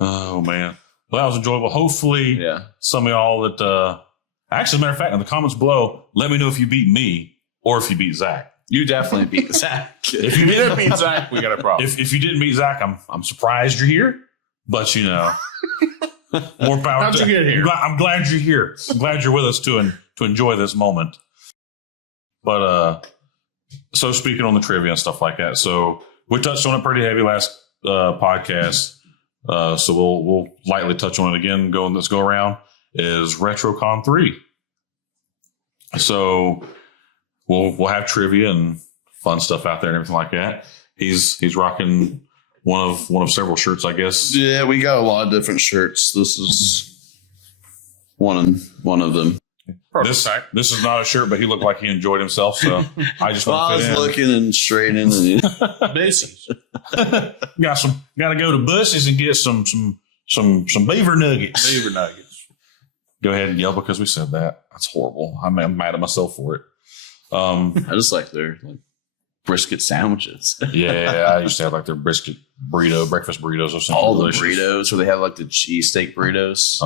Oh man. Well, that was enjoyable. Hopefully, some of y'all that actually, as a matter of fact, in the comments below, let me know if you beat me or if you beat Zach. You definitely beat Zach. If you didn't beat Zach, we got a problem. If you didn't beat Zach, I'm surprised you're here. But more power. How'd you get here? I'm glad you're here. I'm glad you're with us to enjoy this moment. But so speaking on the trivia and stuff like that, so we touched on it pretty heavy last podcast. So we'll lightly touch on it again. Let's go around is RetroCon 3. So we'll have trivia and fun stuff out there and everything like that. He's rocking one of several shirts, I guess. Yeah, we got a lot of different shirts. This is one of them. This is not a shirt, but he looked like he enjoyed himself. So I just I was looking and straightening and Bussies. Gotta go to Bussies and get some beaver nuggets. Beaver nuggets. Go ahead and yell because we said that. That's horrible. I'm mad at myself for it. I just like their brisket sandwiches. Yeah, I used to have like their breakfast burritos or something. All delicious. The burritos, or they have like the cheesesteak burritos.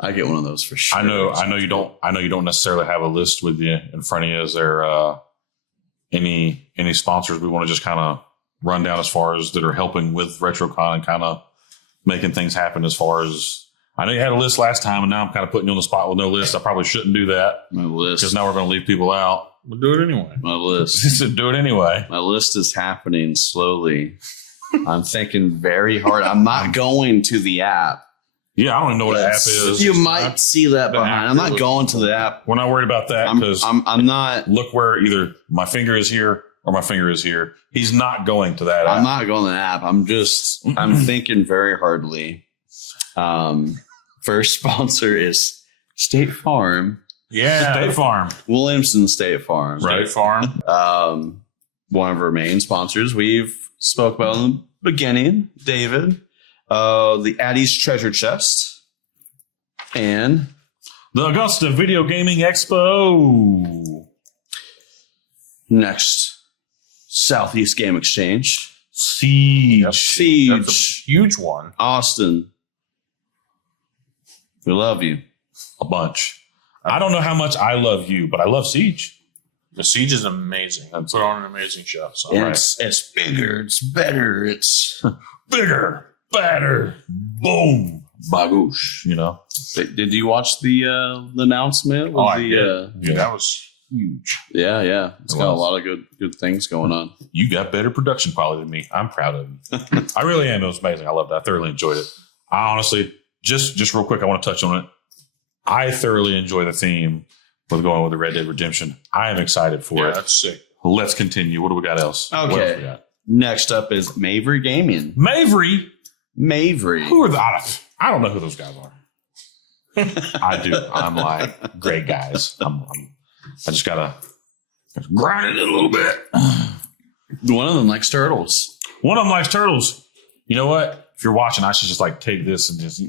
I get one of those for sure. I know you don't necessarily have a list with you in front of you. Is there any sponsors we want to just kind of run down as far as that are helping with RetroCon and kind of making things happen? As far as I know, you had a list last time, and now I'm kind of putting you on the spot with no list. I probably shouldn't do that. My list, because now we're going to leave people out. We'll do it anyway. My list. Do it anyway. My list is happening slowly. I'm thinking very hard. I'm not going to the app. Yeah, I don't even know what the app is. You might see that behind. I'm not going to the app. We're not worried about that because I'm not. Look where either my finger is here or my finger is here. He's not going to that app. I'm not going to the app. I'm thinking very hardly. First sponsor is State Farm. Yeah, State Farm. Williamson State Farm. State Farm. One of our main sponsors. We've spoke about in the beginning, David. The Addie's Treasure Chest, and the Augusta Video Gaming Expo. Next, Southeast Game Exchange. Siege. That's a huge one. Austin. We love you. A bunch. I don't know how much I love you, but I love Siege. The Siege is amazing. I put on an amazing show. So it's bigger. It's better. It's bigger. Better. Boom. Bagoosh. Did you watch the announcement? I did. Yeah, that was huge. Yeah. It's got a lot of good things going on. You got better production quality than me. I'm proud of you. I really am. It was amazing. I loved it. I thoroughly enjoyed it. I honestly, just real quick, I want to touch on it. I thoroughly enjoy the theme with going with the Red Dead Redemption. I am excited for it. Yeah, that's sick. Let's continue. What do we got else? Okay. Next up is Mavery Gaming. Mavery? Who are I don't know who those guys are. I do. I'm like, great guys. I just gotta grind it a little bit. One of them likes turtles. You know what? If you're watching, I should just like take this and just,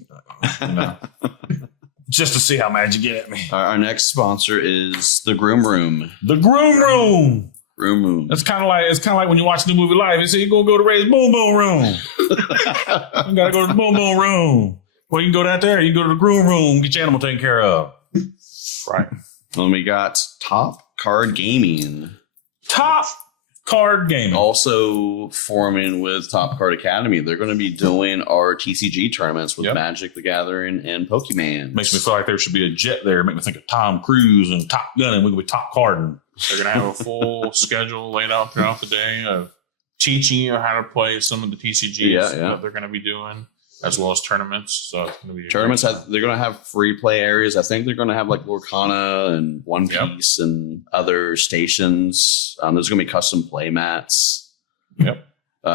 just to see how mad you get at me. Our next sponsor is the Groom Room. The Groom Room. Room. It's kind of like when you watch the movie Life. You say you're gonna go to Ray's boom boom room. You gotta go to the boom boom room. Well, you can go down there. You can go to the groom room, get your animal taken care of. Right. Then we got Top Card Gaming. Top Card Gaming. Also forming with Top Card Academy. They're going to be doing our TCG tournaments with Magic the Gathering and Pokemon. Makes me feel like there should be a jet there. Make me think of Tom Cruise and Top Gun, and we could be top carding. They're going to have a full schedule laid out throughout the day of teaching you how to play some of the TCGs that they're going to be doing, as well as tournaments. So it's going to be tournaments. They're going to have free play areas. I think they're going to have like Lorcana and One Piece and other stations. There's going to be custom play mats. Yep.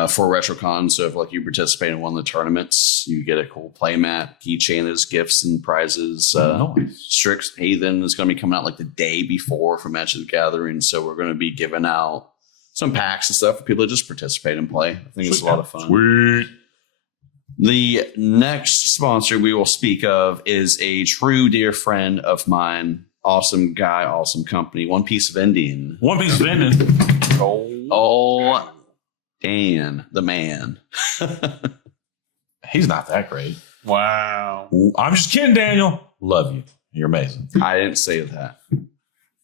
For RetroCon. So if like you participate in one of the tournaments, you get a cool play mat, keychain as gifts and prizes. Strix Haven is going to be coming out like the day before for Magic the Gathering. So we're going to be giving out some packs and stuff for people to just participate and play. I think it's a lot of fun. Sweet. The next sponsor we will speak of is a true dear friend of mine. Awesome guy, awesome company. One Piece Vending. One Piece Vending. Oh, Dan, the man. He's not that great. Wow. I'm just kidding, Daniel. Love you. You're amazing. I didn't say that.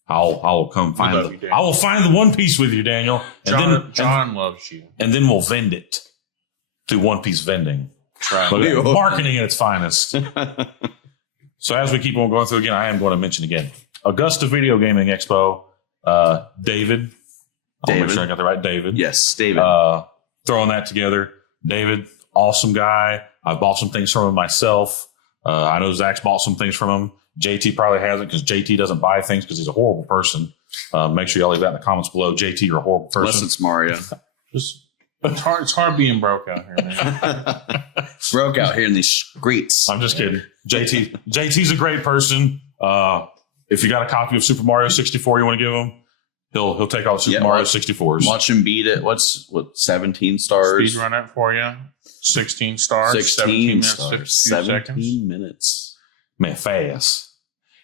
I'll come find I will find the One Piece with you, Daniel. John loves you. And then we'll vend it through One Piece Vending. Marketing at its finest. So as we keep on going through again, I am going to mention again Augusta Video Gaming Expo. David. I'll make sure I got that right. David. Yes, David. Throwing that together. David, awesome guy. I bought some things from him myself. I know Zach's bought some things from him. JT probably hasn't because JT doesn't buy things because he's a horrible person. Make sure y'all leave that in the comments below. JT, you're a horrible person. Unless it's Mario. It's hard being broke out here, man. Broke out here in these streets. I'm just kidding. JT's a great person. If you got a copy of Super Mario 64 you want to give him, he'll take all the Super Mario 64s. Watch him beat it. What 17 stars? Speed run it for you. 16 stars. 16 stars. 17 minutes. Man, fast.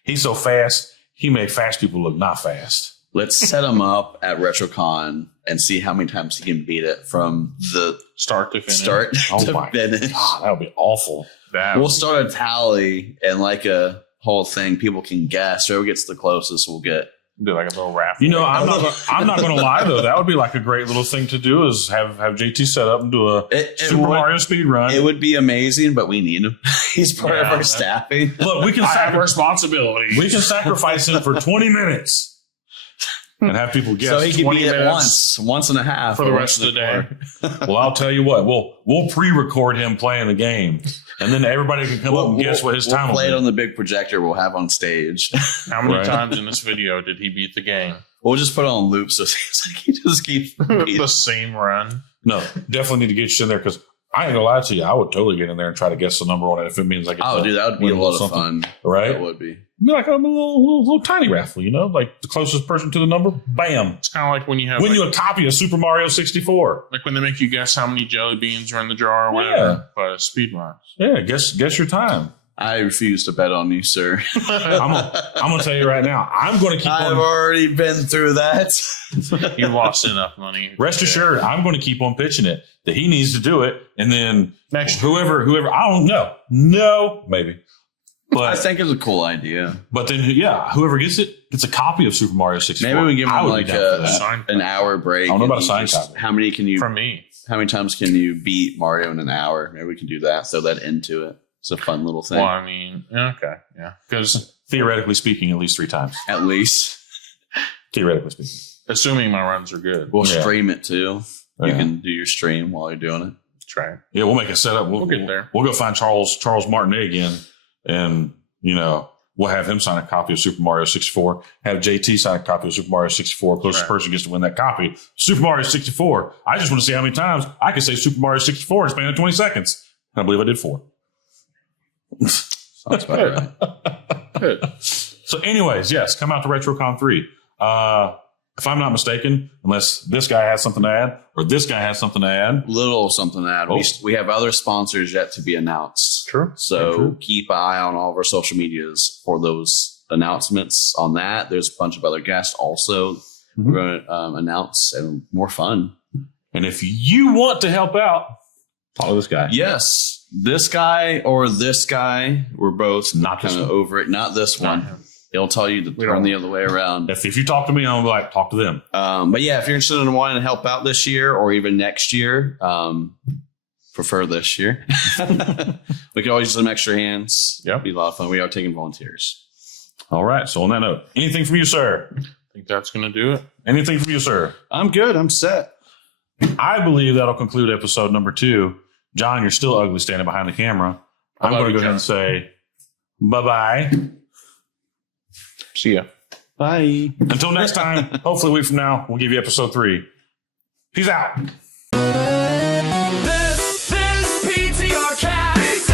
He's so fast, he made fast people look not fast. Let's set him up at RetroCon and see how many times he can beat it from the start to finish. Finish. God, that would be awful. We'll start a tally and like a whole thing. People can guess. Whoever gets the closest will get. Do like a little raffle. You know, I'm not going to lie though. That would be like a great little thing to do. Is have JT set up and do a Super Mario speed run. It would be amazing, but we need him. He's part of our staffing. Look, we can have responsibility. We can sacrifice him for 20 minutes and have people guess. So he can beat it once and a half for the rest of the day. Well, I'll tell you what. We'll pre-record him playing the game, and then everybody can come up and guess what his time will be. We'll play it on the big projector we'll have on stage. How many times in this video did he beat the game? We'll just put it on loop so it seems like he just keeps the same run. No, definitely need to get you in there because I ain't gonna lie to you. I would totally get in there and try to guess the number on it if it means like. Oh, dude, that would be a lot of fun. Right? That would be. Be like a little tiny raffle, you know, like the closest person to the number, bam. It's kind of like when you have you a copy of Super Mario 64. Like when they make you guess how many jelly beans are in the jar or whatever, but speed runs. Yeah, guess your time. I refuse to bet on you, sir. I'm gonna tell you right now. I'm gonna keep. I've already been through that. You lost enough money. Rest assured, I'm going to keep on pitching it that he needs to do it, and then next whoever I don't know, no, maybe. But I think it's a cool idea. But then, whoever gets it gets a copy of Super Mario 64. Maybe we give him like an hour break. I don't know about a signed copy. How many can you? From me. How many times can you beat Mario in an hour? Maybe we can do that. Throw that into it. It's a fun little thing. Well, I mean, okay, yeah. Because theoretically speaking, at least 3 times. At least. Theoretically speaking. Assuming my runs are good. We'll stream it too. You can do your stream while you're doing it. Try it. Yeah, we'll make a setup. We'll get there. We'll go find Charles Martinet again, and we'll have him sign a copy of Super Mario 64. Have JT sign a copy of Super Mario 64. Closest person gets to win that copy. Super Mario 64. I just want to see how many times I can say Super Mario 64 in a span of 20 seconds. And I believe I did 4. Sounds about right. Good. So, anyways, yes, come out to RetroCon 3. If I'm not mistaken, unless this guy has something to add or this guy has something to add. Little something to add. We have other sponsors yet to be announced. True. So keep an eye on all of our social medias for those announcements on that. There's a bunch of other guests also. we're going to announce and more fun. And if you want to help out, follow this guy. Yes, this guy or this guy. We're both Not this kind of one. over it. Not this one. He'll tell you to turn the other way around. If you talk to me, I'm like, talk to them. But yeah, if you're interested in wanting to help out this year or even next year, prefer this year. We could always use some extra hands. Yep. Be a lot of fun. We are taking volunteers. All right. So on that note, anything from you, sir? I think that's going to do it. Anything from you, sir? I'm good. I'm set. I believe that'll conclude episode number 2. John, you're still ugly standing behind the camera. I'm love going to you, go ahead and say bye-bye. See ya. Bye. Until next time, hopefully a week from now, we'll give you episode 3. Peace out. This is PTRCast.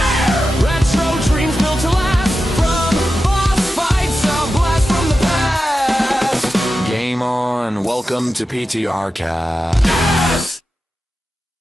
Retro dreams built to last. From boss fights, a blast from the past. Game on. Welcome to PTRCast.